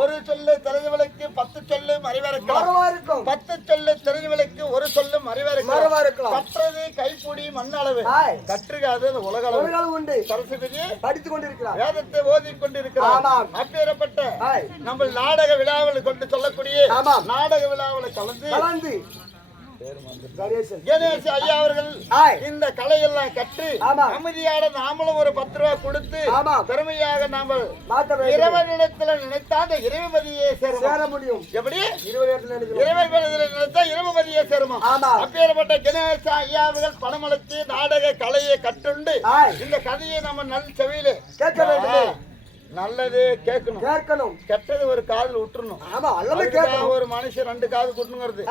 ஒரு சொல்லு தெரிஞ்சவளுக்கு 10 சொல்லு அறிவறுக்கலாம். 10 சொல்லு தெரிஞ்சவளுக்கு ஒரு சொல்லும் அறிவறுக்கலாம். கற்றது கைப்பொடி மண்ணளவு கற்றுக்காது உலக அளவு உண்டு. சரஸ்வதி படித்துக் கொண்டிருக்கிறார், வேதத்தை ஓதிக் கொண்டிருக்கிறார். அப்பேற்பட்ட நம்ம நாடக விழாவில் கொண்டு சொல்லக்கூடிய நாடக விழாவில் கலந்து கணேச ஐயா அவர்கள் இந்த கலையெல்லாம் கற்று அமைதியான நாமளும் ஒரு 10 ரூபாய் கொடுத்து பெருமையாக நாம இறைவனிடத்துல நினைத்தா அந்த இறைவதியை சேர முடியும். எப்படி? இறைவனிடத்துல நினைத்தா இறைவதியை சேருமா? அப்பேற்பட்ட கணேச ஐயா அவர்கள் பணம் அளித்து நாடக கலையை கற்றுண்டு இந்த கதையை நம்ம நல் செவியில கேட்க வேண்டும். நல்லது கேட்கணும் கெட்டது ஒரு காதுல விட்டுறணும். ஆமா எல்லாமே கேட்கணும். ஒரு மனுஷன் 2 காது குட்டுங்கிறது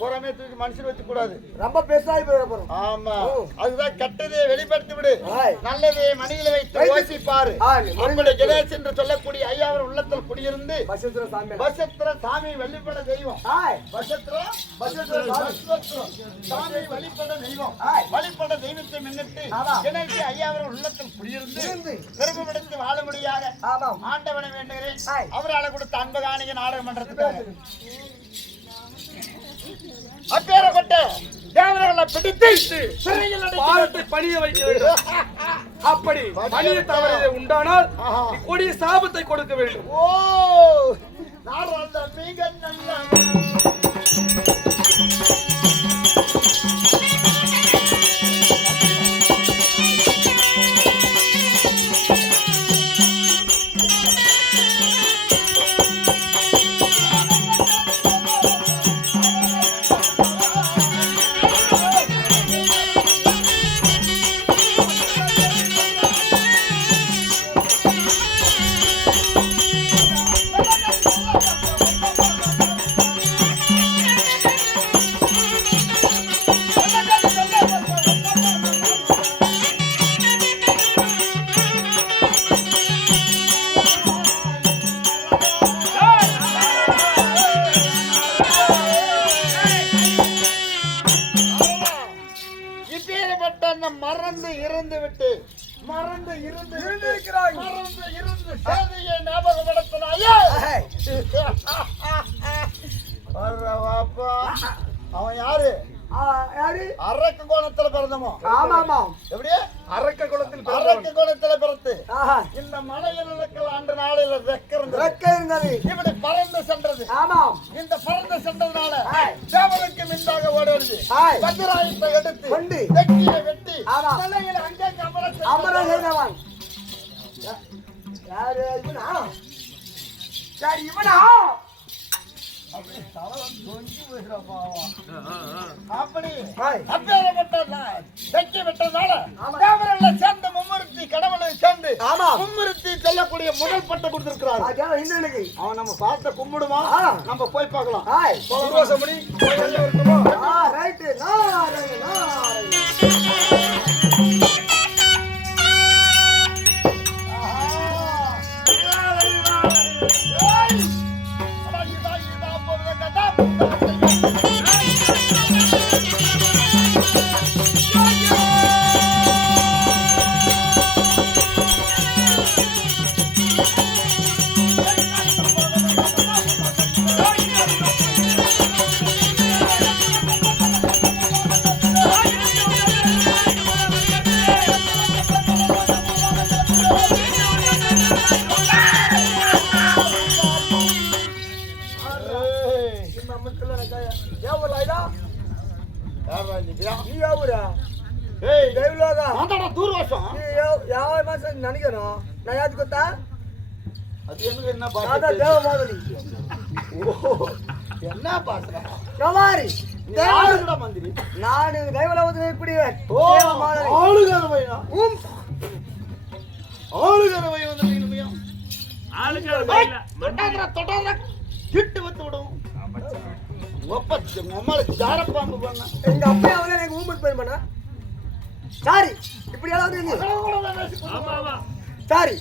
புறமே தூக்கி மனுஷன் வச்சு கூடாது. ரொம்ப பெருசாகி போயிடும். ஆமா அதுதான் கெட்டதை வெளிப்படுத்தி விடு, நல்லதை மணியில வைத்து யோசிப்பாரு. நம்முடைய கணேஷ் என்று சொல்லக்கூடிய ஐயாவர் உள்ளத்தில் குடியிருந்து பசத்திர சாமி வழிபட தெய்வம், சாமி வழிபட தெய்வம், வழிபட தெய்வத்தை முன்னிட்டு கணேஷ் ஐயாவர் உள்ளத்தில் குடியிருந்து பெருமைப்படுத்தி வாழ முடியாத ஆண்டவனை வேண்டுகிறேன். அவரால் கொடுத்த அன்பகாணிக நாடகம் பண்றதுக்காக அப்பேரப்பட்ட தேவர்களை பிடித்து பாலத்தை பணிய வைக்க வேண்டும். அப்படி பணிய தவறு உண்டானால் கொடிய சாபத்தை கொடுக்க வேண்டும். ஓ நாராயண மிக நல்ல மறந்து இருந்து விட்டு ஞாபகப்படுத்தினாயே அவன் யாரு? அரக்க கோணத்துல பிறந்தமோ? எப்படி அரக்க கோணத்துல பிறந்து இந்த மலையில ஆண்டு நாளையில ரெக்க இருந்தது, இப்படி பறந்து சென்றது. இந்த பறந்து சென்றதுனால தேவனுக்கு மின்றாக ஓடுறது. பத்திராயத்தை எடுத்து வெட்டியை வெட்டி தலையில அங்கே அமர செய்தவன் யாரு? இவனா? அப்படி சேர்ந்து மும்முறுத்தி கடவுளை சேர்ந்து மும்முறுத்தி சொல்லக்கூடிய முதல் பட்டம் கொடுத்திருக்கிறார். அவன் நம்ம பார்த்த கும்பிடுமா? நம்ம போய் பார்க்கலாம். நினைக்கிறோம் நான் யாரு கொத்தா அது எனக்கு என்ன பாச தேவ மாதிரி என்ன பாசற கவாரி தேவட மந்திரி நான் தேவலவத இப்படி தேவ மாதிரி ஆளுகரவையா ஆளுகரவை வந்து நீங்க ஆளுகரவைல தொட்டாதற கிட்டு வந்து விடும் ஒப்பத்து நம்மள ஜாரப்பாம்பு பண்ண எங்க அப்பா அவனே எனக்கு ஊம்பட் போய் பண்ணா சாரி இப்படி எல்லாம் வந்து ஆமா ஆமா சாரி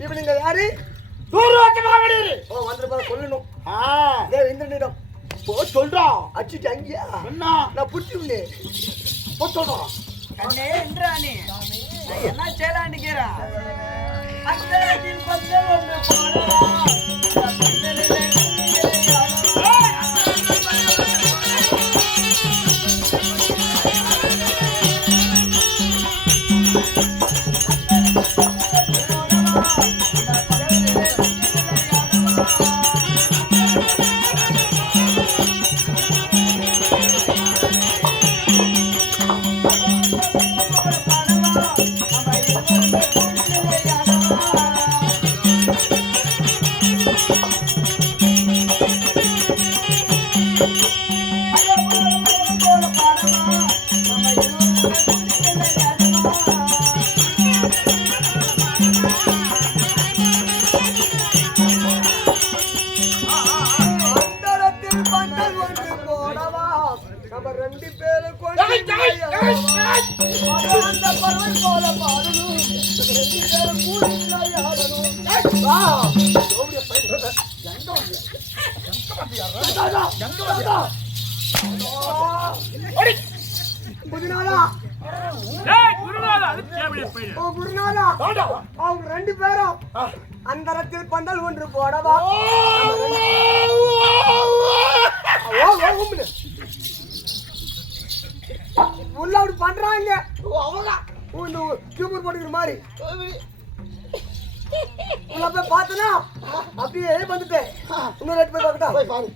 இப்போ நீங்க யாரு? தூர்வாக்க வாங்கடி. ஓ வந்திருப்பா சொல்லணும். டேய் இந்திரனிடம் போ சொல்றா. அச்சிட்டு அங்கயா என்ன நான் புடிச்சுனே போறடா கண்ணே இந்திரானி நான் என்ன செய்யலாம்னு கேறா அந்தரின் பந்தல் ஒன்று போடா பந்தலிலே அவங்க 2 பேரும் அந்தரத்தில் பந்தல் ஒன்று போடவா உள்ள அப்படி பண்றாங்க டியூபர் போட்டுக்கிற மாதிரி உள்ள போய் பார்த்தனா அப்படியே வந்துட்டேன் இன்னும் 2 பேர் பார்க்கட்டா போய் பாரு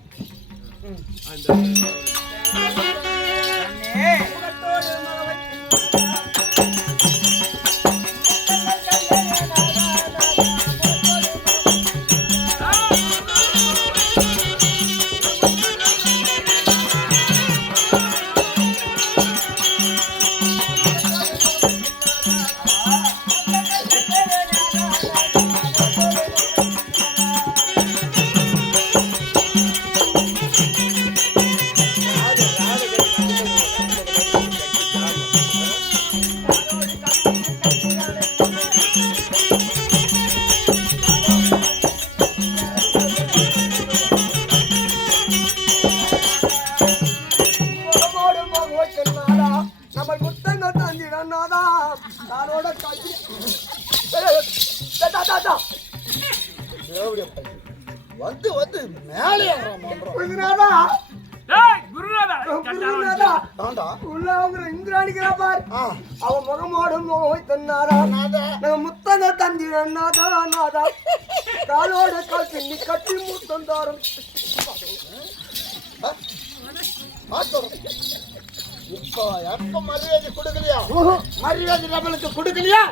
வந்து வந்து மேலே இந்திராணிக்கிறா பார் அவன் முகமோடு முகம் தன்னாரா நாங்க முத்தன தந்தி நாதா நாதா காலோட கால் பின்னி கட்டி முத்தம் தாரும் இப்போ எப்ப மரியாதை கொடுக்கலையா மரியாதை நம்மளுக்கு கொடுக்கலையா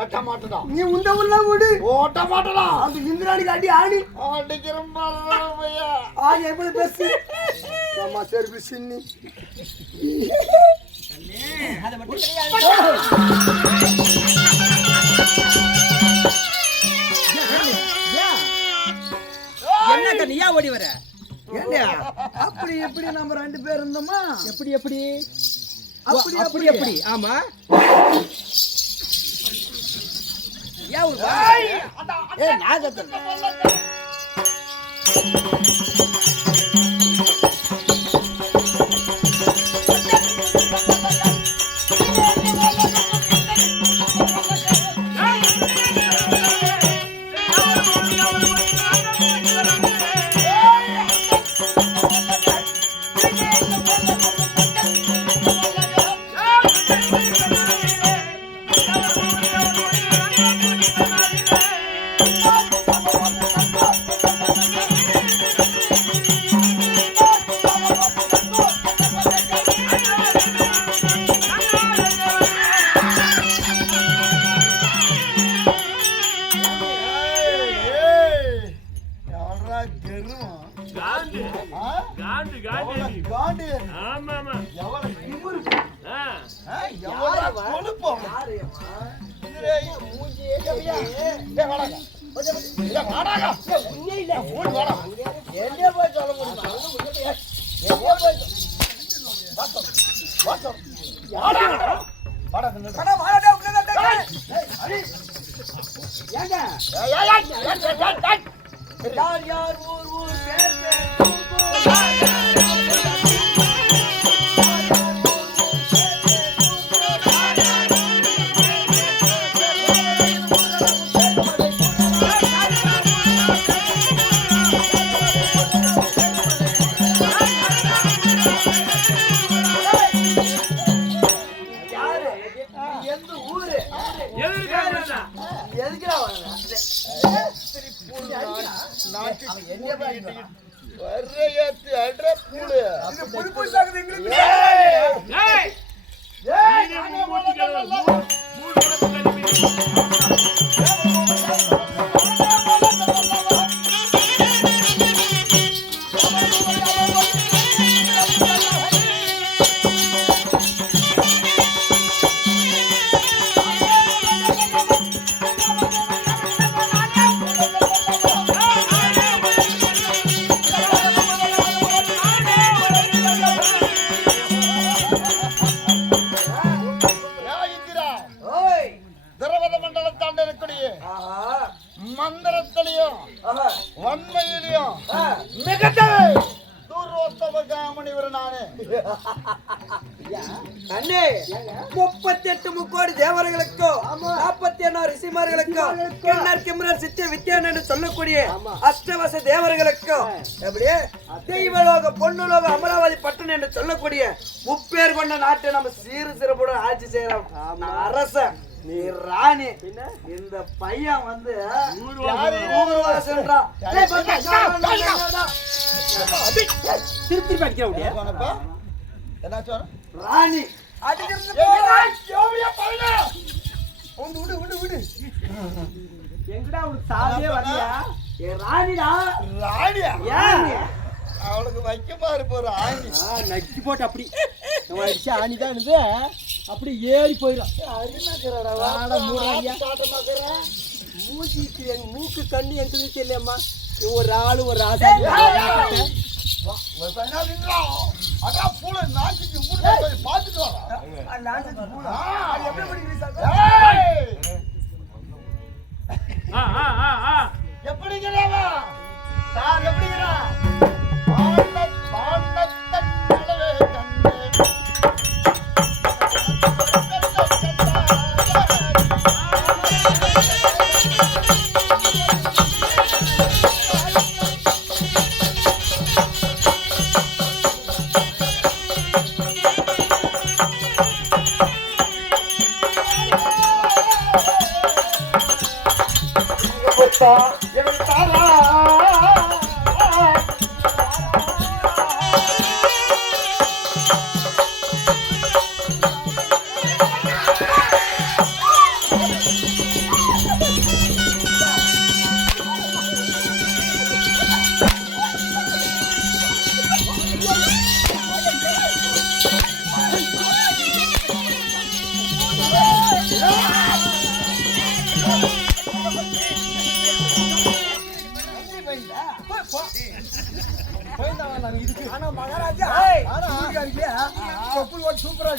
ஓட்ட மாட்டடா நீ உண்ட உள்ள ஓடு ஓட்ட மாட்டடா அந்த இந்திராணிக்கு அடி ஆடி அடிக்கிறோம் பையா ஆடி எப்படி பேசி அம்மா சர்வீஸ் நீ அத மட்டும் என்ன கண்ணியா ஓடி வர ஏண்டா அப்படி எப்படி நம்ம 2 பேர் இருந்தோமா எப்படி எப்படி அப்படி அப்படி எப்படி ஆமா நாகத்தன் மந்திரத்திலையும் வன்மையிலையும் மிகத்த முனிவர் நானு. அண்ணே 38 முக்கோடி தேவர்களுக்கும் 41 ரிஷிமார்களுக்கும் கிண்ணர் கிம்ரர் சித்திய வித்யான் என்று சொல்லக்கூடிய அஷ்டவச தேவர்களுக்கும் எப்படியே தெய்வலோக பொன்னுலோக அமராவதி பட்டன் என்று சொல்லக்கூடிய முப்பேர் கொண்ட நாட்டை நம்ம சீறு சிறப்புடன் ஆட்சி செய்யறோம். அரசன் நீ ராணி. இந்த பையன் வந்து திருப்பி அடிக்க என்ன சொன்ன ராணி எங்கடா உனக்கு சாதியே வரலையா? ராணிடா. ராணியா? ஏன் அவளுக்கு வைக்கமா இருப்ப ஒரு ஆணி நக்கி போட்டு அப்படி அடிச்சு ஆணிதான் இருந்தது அப்படி ஏறி போயிடும். மூச்சிக்கு எங்க மூக்கு கண்ணு எங்க தெரியலையம்மா. ஒரு ஆளு ஒரு ஆசை எப்படிங்கிறா சார் எப்படிங்கிறா சூப்பரா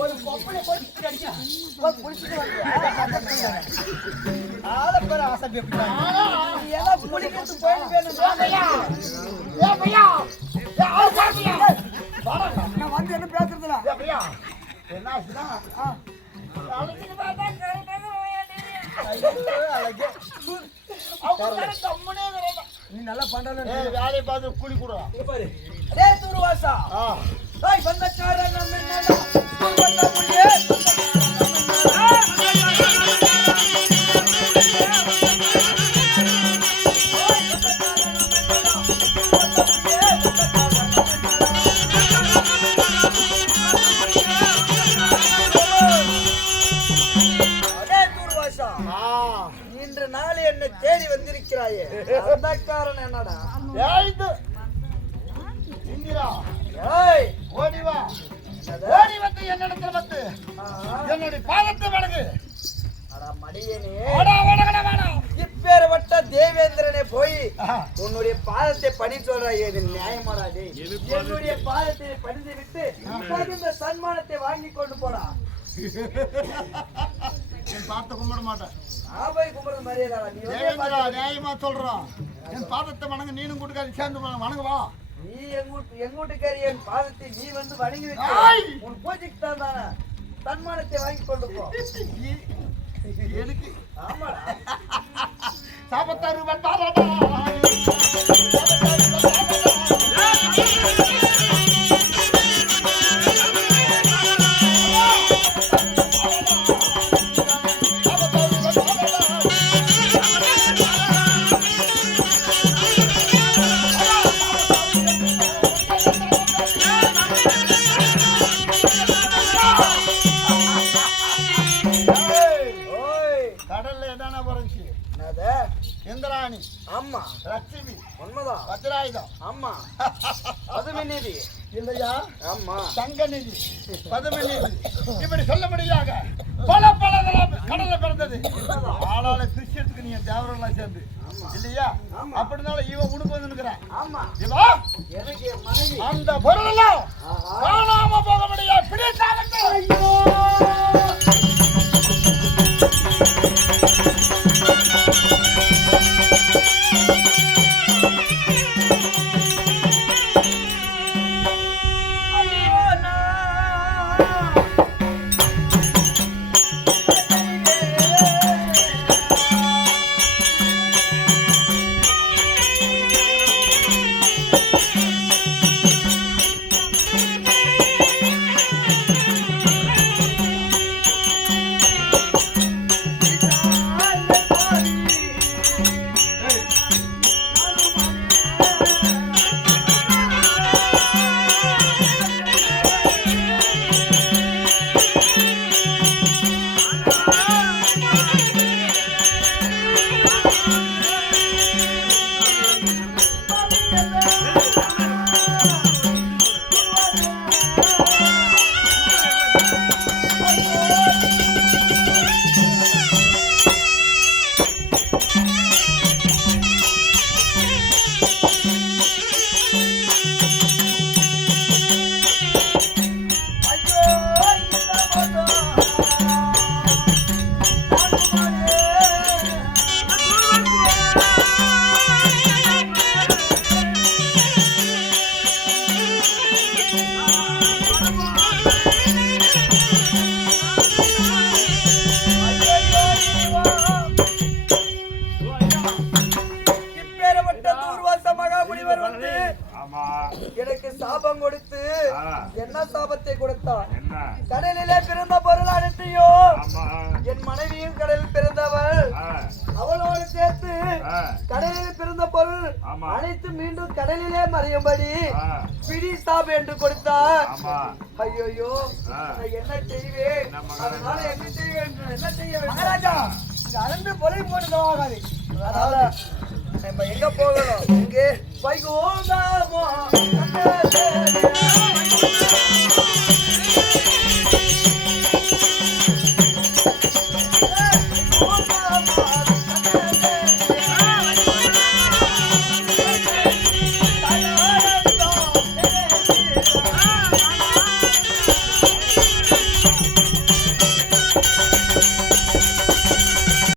ஒரு பொம்பளை வந்து என்ன பேசுறதுல என்ன நீ நல்லா பண்ற வேலையை பார்த்து கூலி கூட பாரு. அதே தூர்வாசா வந்தக்காரன் இன்று நாள் என்னை தேடி வந்திருக்கிறாயே அந்த காரணம் என்னடா? ஓடி வா ஓடி வந்து என்னிடத்துல வந்து என்னுடைய பாதத்தை வணங்கு. இப்பேற்பட்ட தேவேந்திரனே போய் உன்னுடைய பாதத்தை பணி சொல்றாய். இது நியாயமாடாது. என்னுடைய பாதத்தை பணிந்து விட்டு இந்த சன்மானத்தை வாங்கி கொண்டு போடா. என் பாதத்தை கும்பிட மாட்டேன். கும்பிட மரியாதை நியாயமா சொல்றான். என் பாதத்தை வணங்க நீனும் கூட்டுக்காரி சேர்ந்து வணங்குவா. நீ எங்கூட்டுக்காரி என் பாதத்தை நீ வந்து வணங்கி விட்டு உன் பூஜைக்கு தான் தானே சன்மானத்தை வாங்கி கொண்டு போ. எனக்கு ஆமாடா சாபத்தாரு இந்திராணி ஆமா லட்சுமி உண்மைதான் வஜ்ராயுதம் ஆமா பதுமை நிதி இல்லையா ஆமா தங்க நிதி பதுமை நிதி இப்படி சொல்லும்படியாக பல பல கடல்ல பிறந்தது. ஆளால கிறிஸ்டியத்துக்கு நீங்க தேவரெல்லாம் சேர்ந்து இல்லையா? அப்படினால இவன் உனக்கு வந்துருக்கிறான். ஆமா இவா எனக்கு மனைவி அந்த பொருள் எல்லாம் காணாம போக முடியாது. பிடித்தாங்க இப்பேற்பட்ட தூர்வாச மகாமுனிவர் வந்து ஆமா எனக்கு சாபம் கொடுத்து என்ன சாபத்தை கொடுத்தார்? என்ன கடலிலே பிறந்த பொருள் அனைத்தையும் ஆமா என் மனைவியும் கடலில் பிறந்தவள் அவளோடு சேர்த்து கடலில் பிறந்த பொருள் ஆமா. அனைத்து மீண்டும் கடலிலே மறையும்படி ஆ. பிடி சாபம் என்று கொடுத்தார். ஆமா ஐயோ நான் என்ன செய்வேன்? என்ன மகாராஜா? அதனால என்ன செய்வேன்? என்ன செய்ய வேண்டும்? மகாராஜா இங்க அளந்து பொலை போட்டு ஆகாது. அதனால நம்ம எங்க போகணும்? எங்கே வைகுந்தா